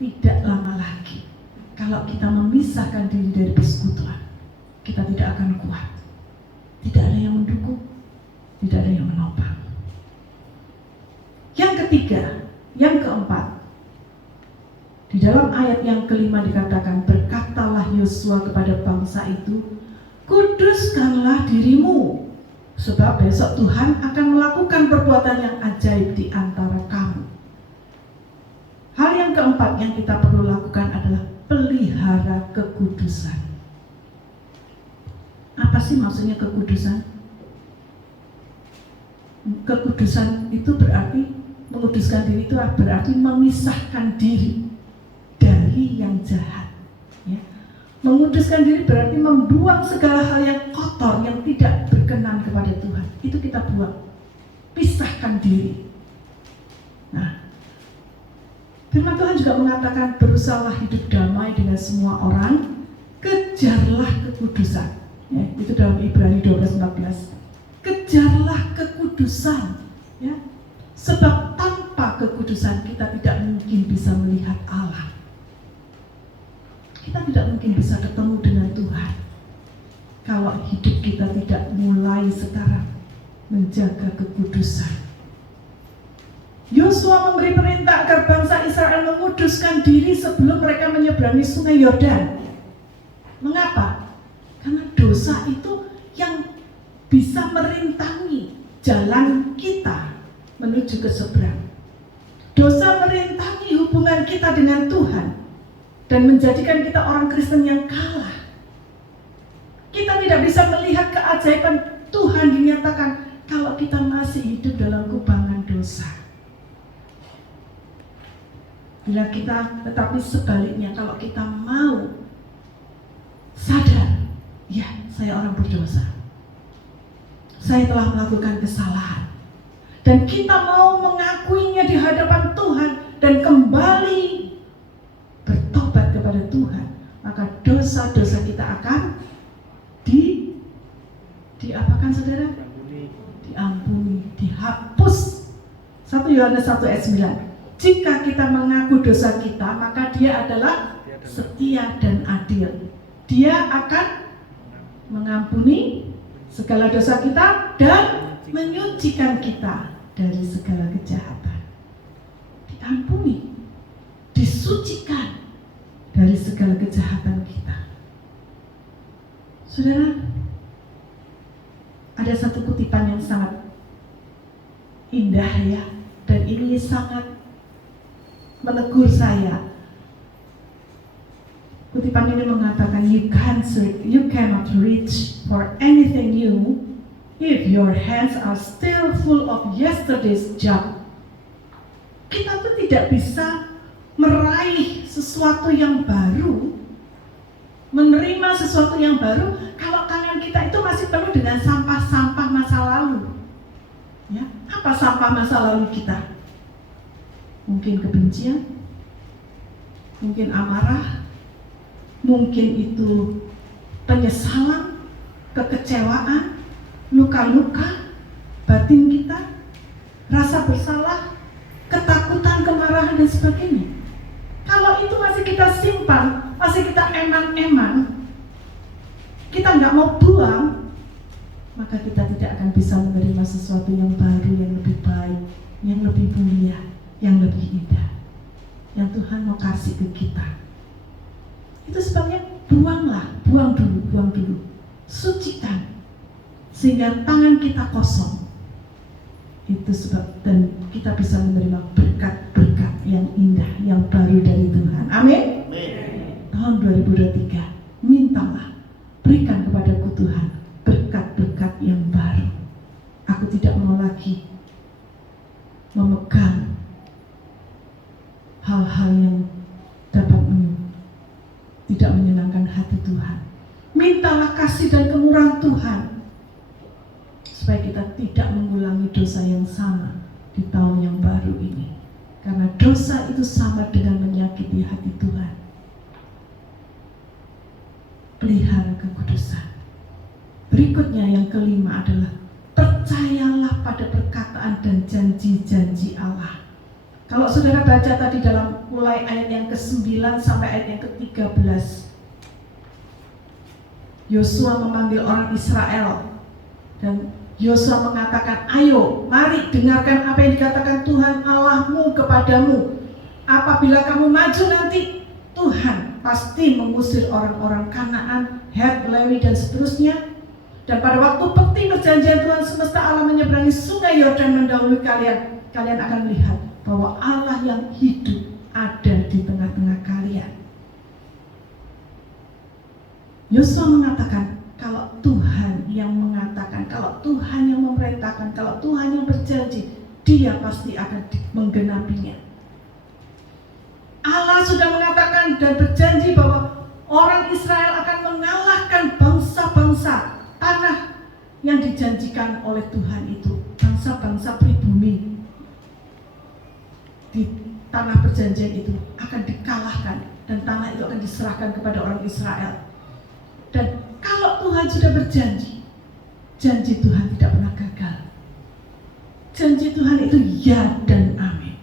Tidak lama lagi. Kalau kita memisahkan diri dari persekutuan, kita tidak akan kuat. Tidak ada yang mendukung, tidak ada yang menopang. Yang ketiga, yang keempat, di dalam ayat yang kelima dikatakan, berkatalah Yosua kepada bangsa itu, kuduskanlah dirimu, sebab besok Tuhan akan melakukan perbuatan yang ajaib di antara kamu. Hal yang keempat yang kita perlu lakukan adalah pelihara kekudusan. Apa sih maksudnya kekudusan? Kekudusan itu berarti, menguduskan diri itu berarti memisahkan diri dari yang jahat, ya. Menguduskan diri berarti membuang segala hal yang kotor, yang tidak berkenan kepada Tuhan. Itu kita buang, pisahkan diri. Nah, firman Tuhan juga mengatakan, berusahalah hidup damai dengan semua orang, kejarlah kekudusan. Ya, itu dalam Ibrani 12:14. Kejarlah kekudusan, ya. Sebab tanpa kekudusan kita tidak mungkin bisa melihat Allah. Kita tidak mungkin bisa ketemu dengan Tuhan kalau hidup kita tidak mulai sekarang menjaga kekudusan. Yosua memberi perintah agar bangsa Israel menguduskan diri sebelum mereka menyeberangi sungai Yordan. Mengapa? Karena dosa itu yang bisa merintangi jalan kita menuju ke seberang. Dosa merintangi hubungan kita dengan Tuhan dan menjadikan kita orang Kristen yang kalah. Kita tidak bisa melihat keajaiban Tuhan dinyatakan kalau kita masih hidup dalam kubangan dosa. Bila kita, tetapi sebaliknya kalau kita mau sadar, ya saya orang berdosa, saya telah melakukan kesalahan, dan kita mau mengakuinya di hadapan Tuhan dan kembali bertobat kepada Tuhan, maka dosa-dosa kita akan diapakan saudara? Diampuni, dihapus. 1 Yohanes 1 ayat 9. Jika kita mengaku dosa kita, maka Dia adalah setia dan adil. Dia akan mengampuni segala dosa kita dan menyucikan kita dari segala kejahatan. Diampuni, disucikan dari segala kejahatan kita. Saudara, ada satu kutipan yang sangat indah ya, dan ini sangat menegur saya. Kutipan ini mengatakan, you cannot reach for anything new if your hands are still full of yesterday's junk. Kita tuh tidak bisa meraih sesuatu yang baru, menerima sesuatu yang baru kalau tangan kita itu masih penuh dengan sampah-sampah masa lalu. Ya, apa sampah masa lalu kita? Mungkin kebencian, mungkin amarah, mungkin itu penyesalan, kekecewaan, luka-luka batin kita, rasa bersalah, ketakutan, kemarahan dan sebagainya. Kalau itu masih kita simpan, masih kita emang-emang, kita nggak mau buang, maka kita tidak akan bisa menerima sesuatu yang baru, yang lebih baik, yang lebih mulia, yang lebih indah, yang Tuhan mau kasih ke kita. Itu sebabnya buang dulu, sucikan, sehingga tangan kita kosong. Itu sebab, dan kita bisa menerima berkat-berkat yang indah, yang baru dari Tuhan. Amin. Tahun 2023, mintalah, berikan kepadaku Tuhan berkat-berkat yang baru. Aku tidak mau lagi memegang hal-hal yang dapat tidak menyenangkan hati Tuhan. Mintalah kasih dan kemurahan Tuhan supaya kita tidak mengulangi dosa yang sama di tahun yang baru ini. Karena dosa itu sama dengan menyakiti hati Tuhan. Pelihara kekudusan. Berikutnya yang kelima adalah percayalah pada perkataan dan janji-janji Allah. Kalau saudara baca tadi dalam mulai ayat yang ke-9 sampai ayat yang ke-13, Yosua memanggil orang Israel dan Yosua mengatakan, ayo mari dengarkan apa yang dikatakan Tuhan Allahmu kepadamu. Apabila kamu maju nanti, Tuhan pasti mengusir orang-orang Kanaan, Het, Lewi dan seterusnya. Dan pada waktu peti perjanjian Tuhan semesta Allah menyeberangi sungai Yordan mendahului kalian, kalian akan melihat bahwa Allah yang hidup ada di tengah-tengah kalian. Yosua mengatakan, kalau Tuhan yang mengatakan, kalau Tuhan yang memerintahkan, kalau Tuhan yang berjanji, Dia pasti akan menggenapinya. Allah sudah mengatakan dan berjanji bahwa orang Israel akan mengalahkan bangsa-bangsa tanah yang dijanjikan oleh Tuhan itu, bangsa-bangsa pribumi di tanah perjanjian itu akan dikalahkan dan tanah itu akan diserahkan kepada orang Israel. Dan kalau Tuhan sudah berjanji, janji Tuhan tidak pernah gagal. Janji Tuhan itu ya dan amin.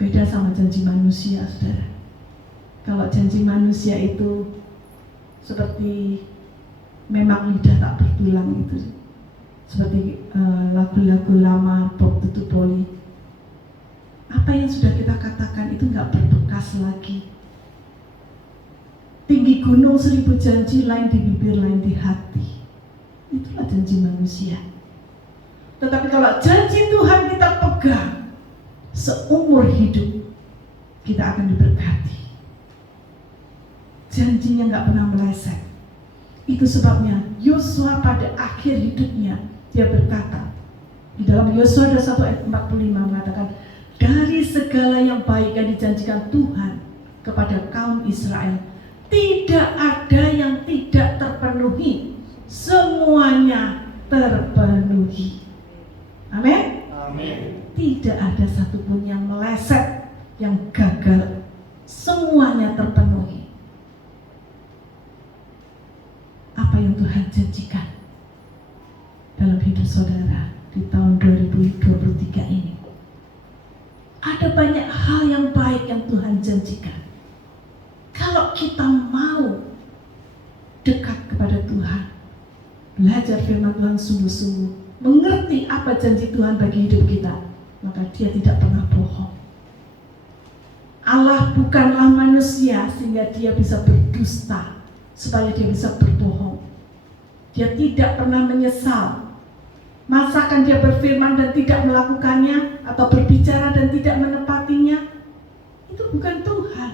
Beda sama janji manusia, saudara. Kalau janji manusia itu seperti memang lidah tak bertulang itu, seperti lagu-lagu lama Bob Tutupoli. Apa yang sudah kita katakan itu nggak berbekas lagi. Tinggi gunung 1000 janji, lain di bibir, lain di hati. Itulah janji manusia. Tetapi kalau janji Tuhan kita pegang, seumur hidup kita akan diberkati. Janjinya nggak pernah meleset. Itu sebabnya Yosua pada akhir hidupnya dia berkata, di dalam Yosua 21 ayat 45 mengatakan, dari segala yang baik yang dijanjikan Tuhan kepada kaum Israel, tidak ada yang tidak terpenuhi, semuanya terpenuhi. Amin. Amin. Tidak ada satupun yang meleset, yang gagal, semuanya terpenuhi. Apa yang Tuhan janjikan dalam hidup saudara di tahun 2023 ini? Ada banyak hal yang baik yang Tuhan janjikan. Kalau kita mau dekat kepada Tuhan, belajar firman Tuhan sungguh-sungguh, mengerti apa janji Tuhan bagi hidup kita, maka dia tidak pernah bohong. Allah bukanlah manusia sehingga dia bisa berdusta, supaya dia bisa berbohong. Dia tidak pernah menyesal. Masakan dia berfirman dan tidak melakukannya, atau berbicara dan tidak menepatinya, itu bukan Tuhan.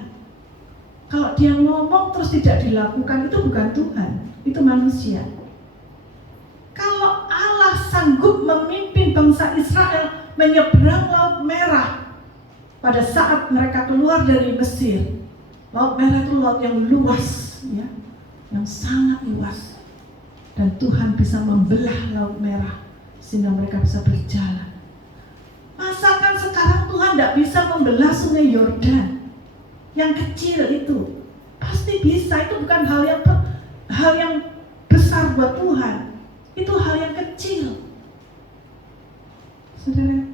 Kalau dia ngomong terus tidak dilakukan, itu bukan Tuhan, itu manusia. Kalau Allah sanggup memimpin bangsa Israel menyeberang Laut Merah pada saat mereka keluar dari Mesir. Laut Merah itu laut yang luas, ya, yang sangat luas. Dan Tuhan bisa membelah Laut Merah sehingga mereka bisa berjalan. Masakan sekarang Tuhan tidak bisa membelah Sungai Yordan yang kecil itu? Pasti bisa. Itu bukan hal yang besar buat Tuhan. Itu hal yang kecil. Saudara,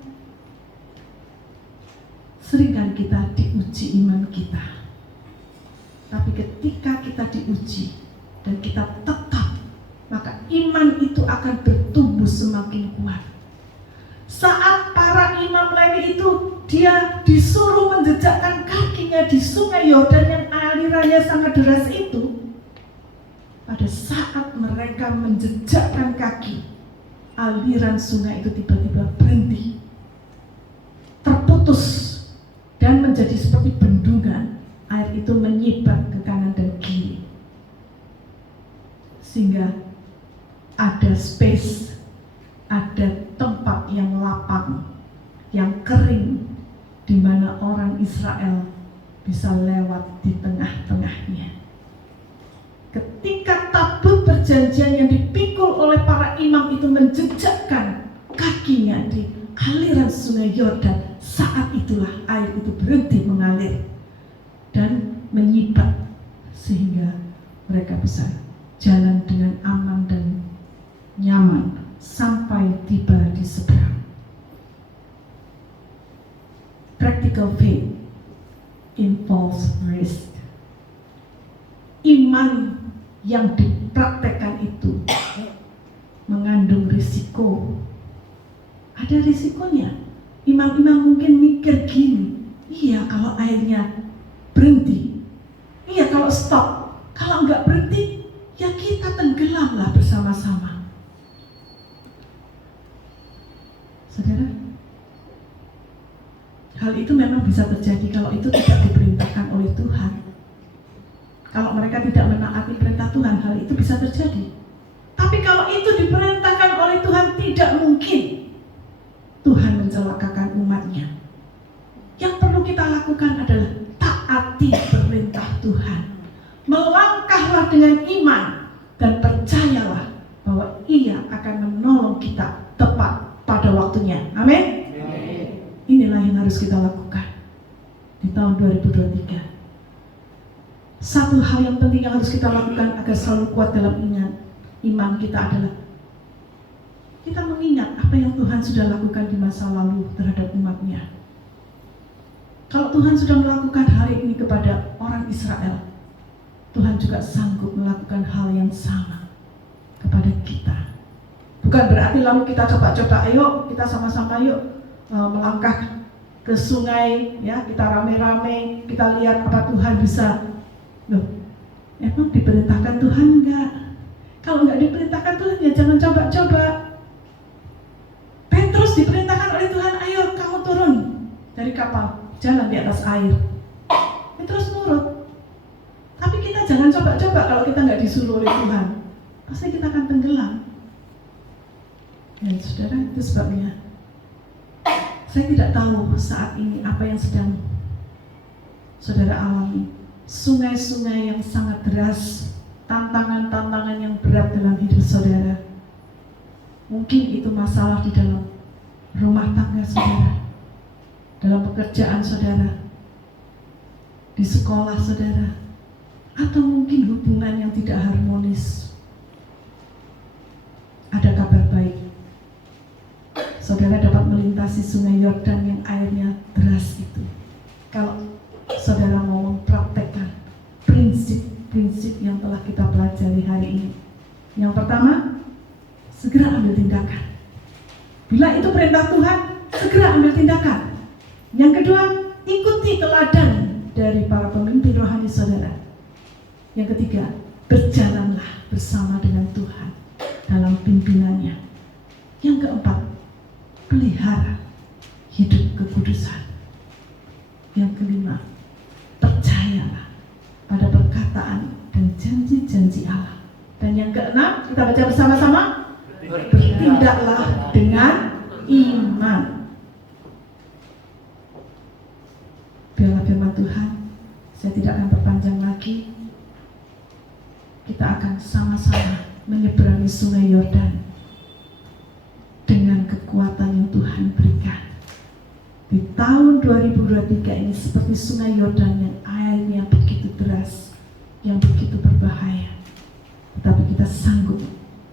seringkali kita diuji iman kita. Tapi ketika kita diuji dan kita tetap, maka iman itu akan bertumbuh semakin kuat. Saat para imam Lewi itu dia disuruh menjejakkan kakinya di Sungai Yordan yang alirannya sangat deras itu, pada saat mereka menjejakkan kaki, aliran sungai itu tiba-tiba berhenti, terputus, dan menjadi seperti bendungan. Air itu menyibat ke kanan dan kiri, sehingga ada space, ada tempat yang lapang, yang kering, di mana orang Israel bisa lewat di tengah-tengahnya. Ketika tabut perjanjian yang dipikul oleh para imam itu menjejakkan kakinya di aliran Sungai Yordan, saat itulah air itu berhenti mengalir dan menyibat, sehingga mereka bisa jalan dengan aman dan nyaman sampai tiba di seberang. Practical faith involves risk. Iman yang dipraktekkan itu mengandung risiko. Ada risikonya. Imam-imam mungkin mikir gini, iya kalau airnya berhenti, iya kalau stop, kalau enggak berhenti, ya kita tenggelamlah bersama-sama. Saudara, hal itu memang bisa terjadi kalau itu tidak diperintahkan oleh Tuhan. Kalau mereka tidak menaati perintah Tuhan, hal itu bisa terjadi. Tapi kalau itu diperintahkan oleh Tuhan, tidak mungkin Tuhan mencelakakan umatnya. Yang perlu kita lakukan adalah taati perintah Tuhan. Melangkahlah dengan iman dan percayalah bahwa Ia akan menolong kita tepat pada waktunya. Amin. Inilah yang harus kita lakukan di tahun 2023. Satu hal yang penting yang harus kita lakukan agar selalu kuat dalam iman kita adalah kita mengingat apa yang Tuhan sudah lakukan di masa lalu terhadap umatnya. Kalau Tuhan sudah melakukan hal ini kepada orang Israel, Tuhan juga sanggup melakukan hal yang sama kepada kita. Bukan berarti lalu kita coba-coba, ayo kita sama-sama yuk melangkah ke sungai, ya kita rame-rame, kita lihat apa Tuhan bisa. Loh, emang diperintahkan Tuhan enggak? Kalau enggak diperintahkan Tuhan ya jangan coba-coba. Petrus diperintahkan oleh Tuhan, ayo kamu turun dari kapal, jalan di atas air. Petrus nurut. Tapi kita jangan coba-coba kalau kita nggak disuruh oleh Tuhan. Pasti kita akan tenggelam. Ya saudara, itu sebabnya saya tidak tahu saat ini apa yang sedang saudara alami. Sungai-sungai yang sangat deras, tantangan-tantangan yang berat dalam hidup saudara. Mungkin itu masalah di dalam rumah tangga saudara, dalam pekerjaan saudara, di sekolah saudara, atau mungkin hubungan yang tidak harmonis. Ada kabar baik. Saudara dapat melintasi sungai Yordan yang airnya deras itu. Kalau saudara mau mempraktekkan prinsip-prinsip yang telah kita pelajari hari ini. Yang pertama, segera ambil tindakan. Bila itu perintah Tuhan, segera ambil tindakan. Yang kedua, ikuti teladan dari para pemimpin rohani saudara. Yang ketiga, berjalanlah bersama dengan Tuhan dalam pimpinannya. Yang keempat, pelihara hidup kekudusan. Yang kelima, percayalah pada perkataan dan janji-janji Allah. Dan yang keenam, kita baca bersama-sama, bertindaklah dengan iman. Biarlah firman Tuhan, saya tidak akan perpanjang lagi. Kita akan sama-sama menyeberangi sungai Yordan dengan kekuatan yang Tuhan berikan. Di tahun 2023 ini seperti sungai Yordan yang airnya begitu deras, yang begitu berbahaya. Tetapi kita sanggup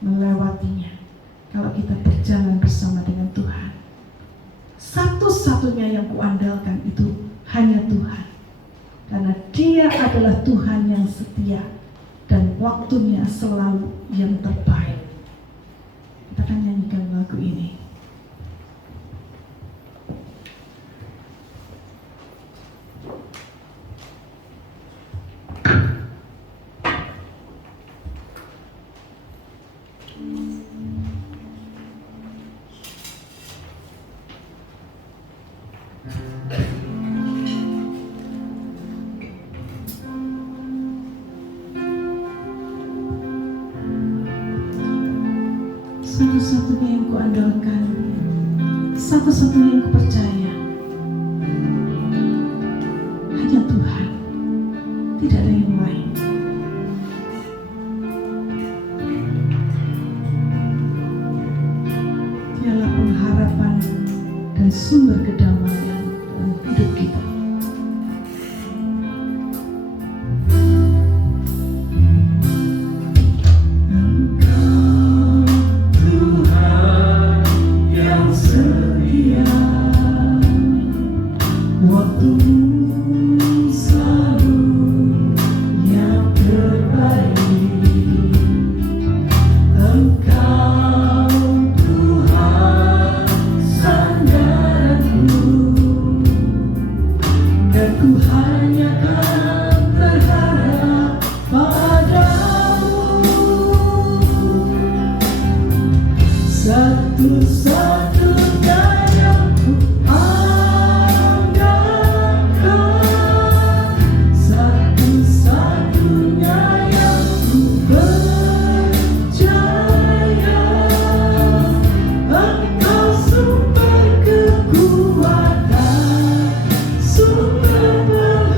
melewatinya kalau kita berjalan bersama dengan Tuhan. Satu-satunya yang kuandalkan itu hanya Tuhan. Karena Dia adalah Tuhan yang setia dan waktunya selalu yang terbaik. Kita akan nyanyikan lagu ini. Satu-satunya yang kuandalkan, satu-satunya yang kupercaya, hanya Tuhan, tidak ada yang lain. Dialah pengharapan dan sumber kedamaian dalam hidup kita. Sumber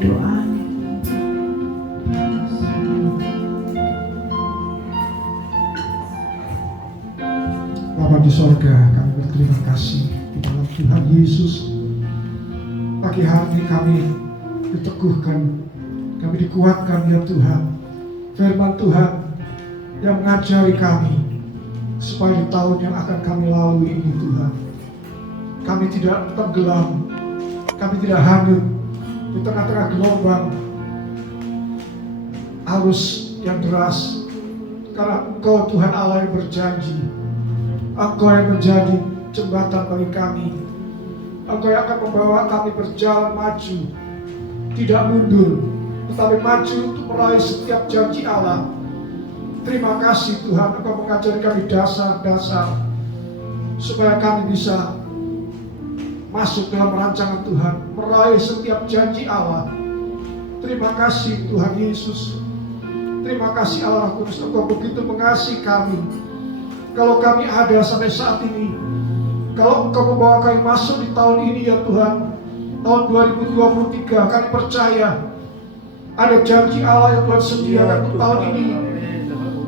doa. Bapa di sorga, kami berterima kasih di dalam Tuhan Yesus. Pagi hari kami diteguhkan, kami dikuatkan ya Tuhan. Firman Tuhan yang mengajari kami supaya di tahun yang akan kami lalui ini Tuhan, kami tidak tenggelam, kami tidak hanyut di tengah-tengah gelombang arus yang deras, karena Engkau Tuhan Allah yang berjanji, Engkau yang menjadi jembatan bagi kami. Engkau yang akan membawa kami berjalan maju, tidak mundur, tetapi maju untuk meraih setiap janji Allah. Terima kasih Tuhan, Engkau mengajari kami dasar-dasar supaya kami bisa masuk dalam rancangan Tuhan, meraih setiap janji Allah. Terima kasih Tuhan Yesus. Terima kasih Allah Kudus, Engkau begitu mengasihi kami. Kalau kami ada sampai saat ini, kalau Engkau membawa kami masuk di tahun ini ya Tuhan, tahun 2023, kami percaya ada janji Allah yang Tuhan sediakan untuk tahun ini.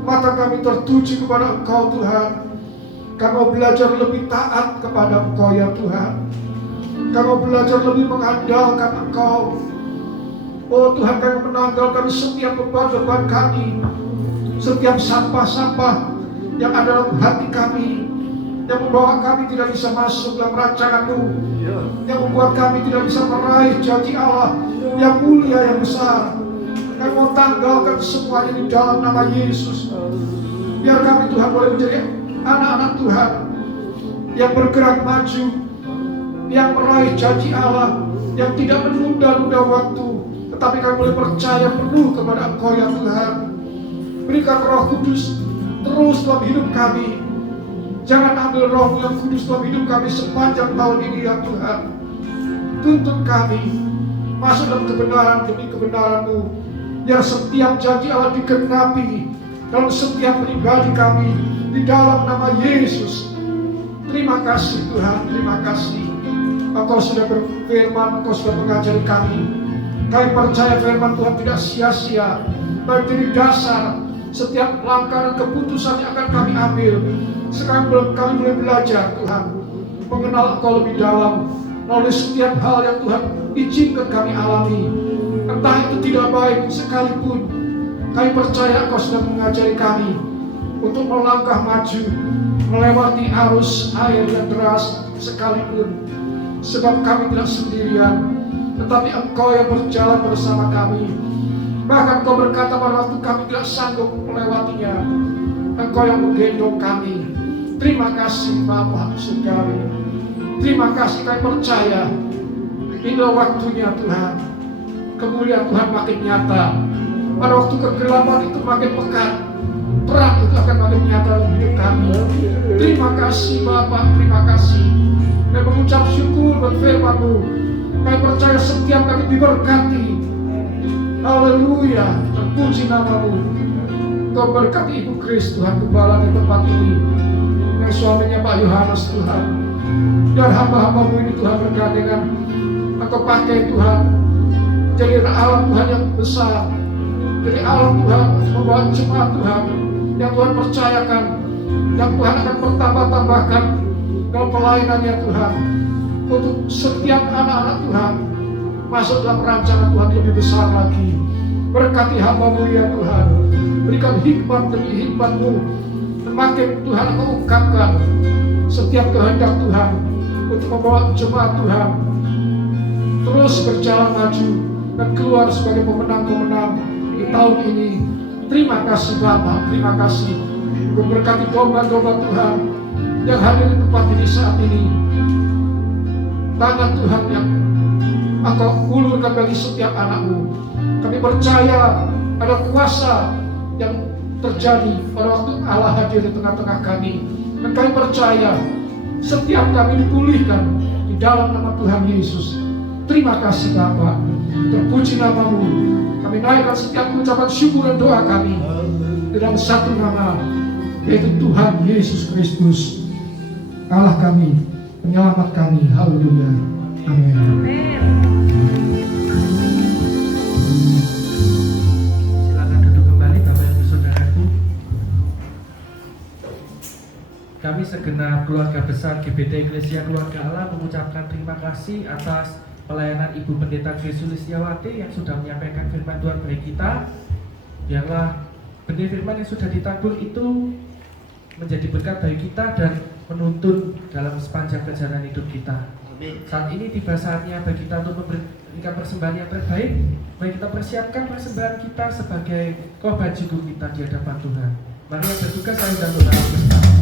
Maka kami tertuju kepada Engkau Tuhan. Kami mau belajar lebih taat kepada Engkau ya Tuhan. Kami mau belajar lebih mengandalkan Engkau. Oh Tuhan, kami menanggalkan setiap beban-beban kami, setiap sampah-sampah yang ada dalam hati kami, yang membawa kami tidak bisa masuk dalam rancangan-Mu, yang membuat kami tidak bisa meraih janji Allah yang mulia, yang besar. Kami mau tanggalkan semuanya di dalam nama Yesus. Biar kami Tuhan boleh menjadi anak-anak Tuhan yang bergerak maju, yang meraih janji Allah, yang tidak menunda-nunda waktu, tetapi kami boleh percaya penuh kepada Engkau ya Tuhan. Berikan Roh Kudus terus dalam hidup kami. Jangan ambil Roh-Mu yang kudus dalam hidup kami sepanjang tahun ini ya Tuhan. Tuntun kami masuk dalam kebenaran demi kebenaran-Mu, biar setiap janji Allah digenapi dalam setiap pribadi kami di dalam nama Yesus. Terima kasih Tuhan, terima kasih. Engkau sudah berfirman, Engkau sudah mengajari kami. Kami percaya firman Tuhan tidak sia-sia, tapi jadi dasar setiap langkah dan keputusan yang akan kami ambil. Sekarang kami boleh belajar Tuhan, mengenal Engkau lebih dalam melalui setiap hal yang Tuhan izinkan kami alami. Entah itu tidak baik sekalipun, kami percaya Engkau sudah mengajari kami untuk melangkah maju, melewati arus air yang deras sekalipun. Sebab kami tidak sendirian, tetapi Engkau yang berjalan bersama kami. Bahkan Engkau berkata pada waktu kami tidak sanggup melewatinya, Engkau yang menggendong kami. Terima kasih Bapa Surgawi. Terima kasih, kami percaya inilah waktunya Tuhan. Kemuliaan Tuhan makin nyata. Pada waktu kegelapan itu makin pekat, terang itu akan makin nyata dalam hidup kami. Terima kasih Bapa, terima kasih. Kami mengucap syukur buat firman-Mu. Kami percaya setiap kami diberkati. Haleluya, terpuji nama-Mu. Kau berkati Ibu Kris Tuhan, gembala di tempat ini, dengan suaminya Pak Yohanes Tuhan, dan hamba-hamba-Mu ini Tuhan bergandengan. Engkau pakai Tuhan jadi alam Tuhan yang besar, jadi alam Tuhan membawa jemaat Tuhan yang Tuhan percayakan, yang Tuhan akan bertambah-tambahkan dalam pelayanannya Tuhan, untuk setiap anak-anak Tuhan masuk dalam rancangan Tuhan lebih besar lagi. Berkati hamba-Mu ya Tuhan, berikan hikmat demi hikmat-Mu, semakin Tuhan Engkau ungkapkan setiap kehendak Tuhan untuk membawa jemaat Tuhan terus berjalan maju dan keluar sebagai pemenang-pemenang di tahun ini. Terima kasih Bapa, terima kasih. Berkati domba-domba Tuhan yang hadir di tempat ini saat ini. Tangan Tuhan yang Engkau ulurkan bagi setiap anak-Mu. Kami percaya ada kuasa yang terjadi pada waktu Allah hadir di tengah-tengah kami. Dan kami percaya setiap kami dipulihkan di dalam nama Tuhan Yesus. Terima kasih Bapa, terpuji nama-Mu. Kami naikkan setiap ucapan syukur dan doa kami di dalam satu nama, yaitu Tuhan Yesus Kristus, Allah kami, penyelamat kami. Haleluya. Amin. segenap keluarga besar GBT Eklesia Keluarga Allah mengucapkan terima kasih atas pelayanan Ibu Pendeta Grace Sulistiawati yang sudah menyampaikan firman Tuhan bagi kita. Biarlah benih firman yang sudah ditabur itu menjadi berkat bagi kita dan menuntun dalam sepanjang perjalanan hidup kita. Saat ini tiba saatnya bagi kita untuk memberikan persembahan yang terbaik. Mari kita persiapkan persembahan kita sebagai korban jiwa kita di hadapan Tuhan. Mari yang bertugas saya undang untuk bersama.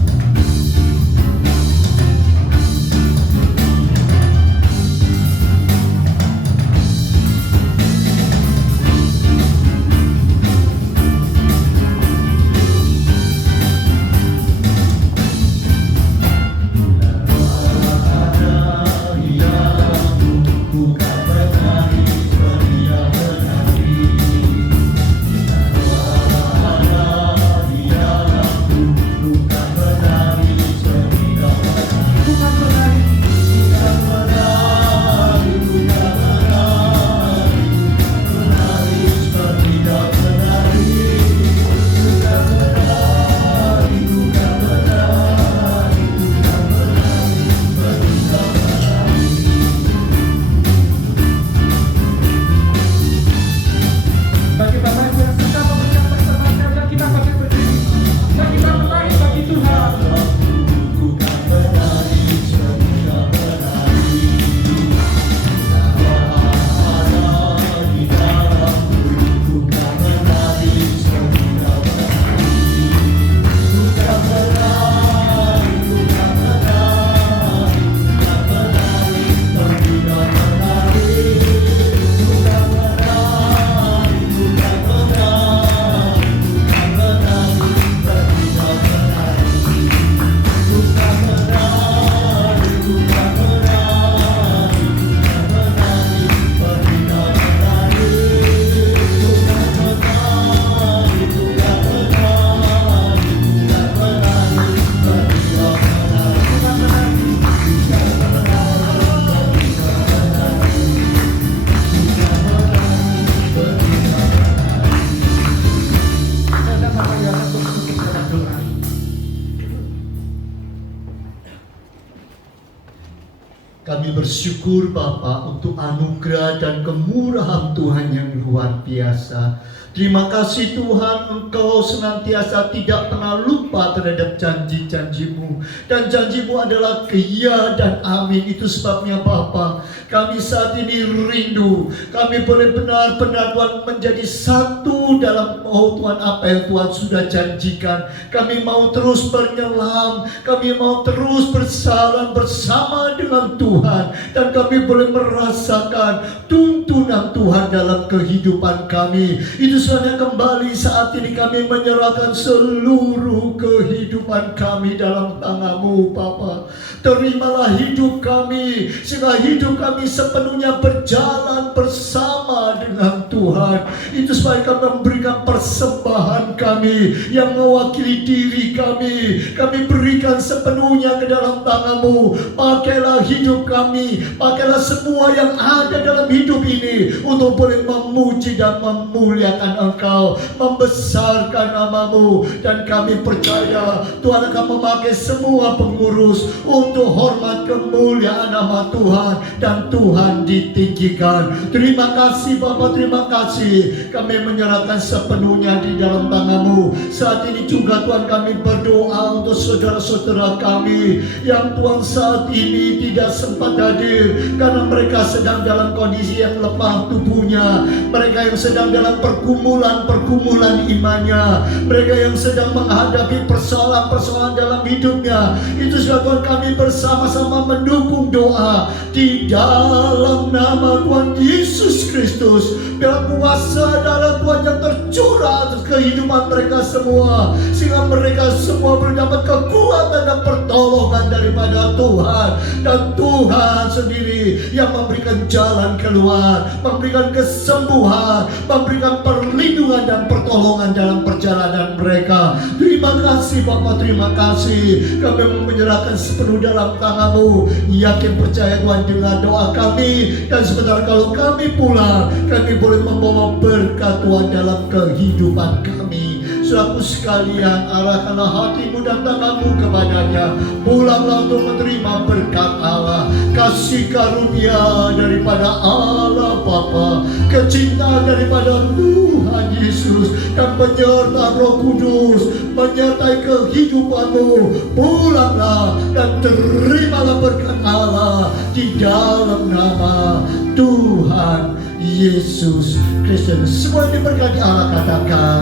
Kami bersyukur Bapa untuk anugerah dan kemurahan Tuhan yang luar biasa. Terima kasih Tuhan, Engkau senantiasa tidak pernah lupa terhadap janji-janji-Mu. Dan janji-Mu adalah iya dan amin. Itu sebabnya Bapa, kami saat ini rindu. Kami boleh benar-benar Tuhan menjadi satu dalam Tuhan apa yang Tuhan sudah janjikan. Kami mau terus menyelam, kami mau terus berjalan bersama dengan Tuhan. Dan kami boleh merasakan tuntunan Tuhan dalam kehidupan kami. Itu sebabnya kembali saat ini kami menyerahkan seluruh kehidupan kami dalam tangan-Mu Bapa. Terimalah hidup kami, sehingga hidup kami sepenuhnya berjalan bersama dengan Tuhan. Itu supaya kami memberikan persembahan kami yang mewakili diri kami. Kami berikan sepenuhnya ke dalam tangan-Mu. Pakailah hidup kami, pakailah semua yang ada dalam hidup ini untuk boleh memuji dan memuliakan Engkau, membesarkan nama-Mu. Dan kami percaya Tuhan akan memakai semua pengurus untuk hormat kemuliaan nama Tuhan, dan Tuhan ditinggikan. Terima kasih Bapa, terima kasih. Kami menyerahkan sepenuhnya di dalam tangan-Mu. Saat ini juga Tuhan kami berdoa untuk saudara-saudara kami yang Tuhan saat ini tidak sempat hadir karena mereka sedang dalam kondisi yang lemah tubuhnya. Mereka yang sedang dalam pergumulan imannya, mereka yang sedang menghadapi persoalan-persoalan dalam hidupnya. Itu sebab Tuhan kami bersama-sama mendukung doa di dalam nama Tuhan Yesus Kristus. Biar kuasa darah Tuhan yang tercurah atas kehidupan mereka semua, sehingga mereka semua mendapat kekuatan dan pertolongan daripada Tuhan. Dan Tuhan sendiri yang memberikan jalan keluar, memberikan kesembuhan, memberikan perlindungan dan pertolongan dalam perjalanan mereka. Terima kasih Bapa, terima kasih. Kami menyerahkan sepenuh dalam tangan-Mu, yakin percaya Tuhan dengan doa kami. Dan sebentar kalau kami pulang, kami boleh membawa berkat Tuhan dalam kehidupan kami. Saudaraku sekalian, arahkanlah hatimu dan tanganmu kepadanya. Pulanglah untuk menerima berkat Allah, kasih karunia daripada Allah Bapa, kecintaan daripada Tuhan Yesus, dan penyertaan Roh Kudus menyertai kehidupanmu. Pulanglah dan terimalah berkat Allah di dalam nama Tuhan Yesus Kristus. Semua diberkati Allah, katakan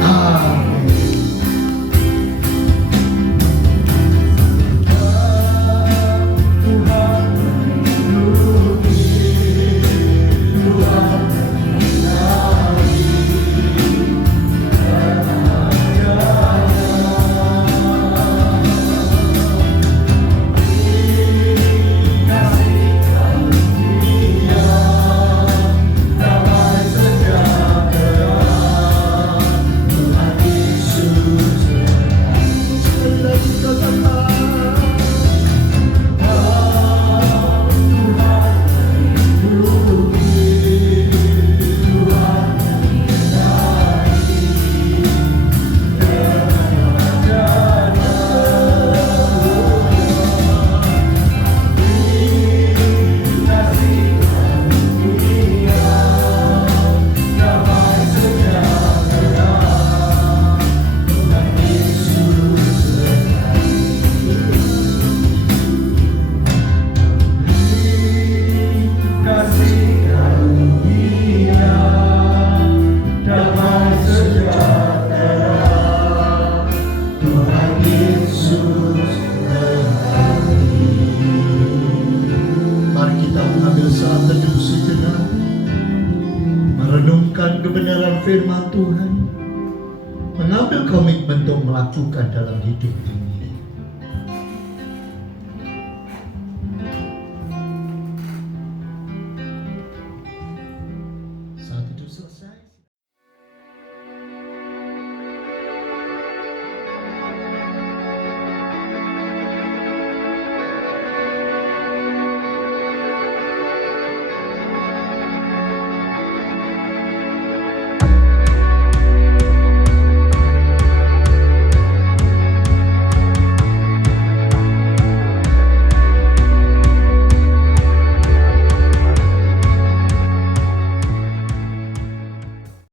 amin. Kebenaran firman Tuhan, mengambil komitmen untuk melakukan dalam hidup ini.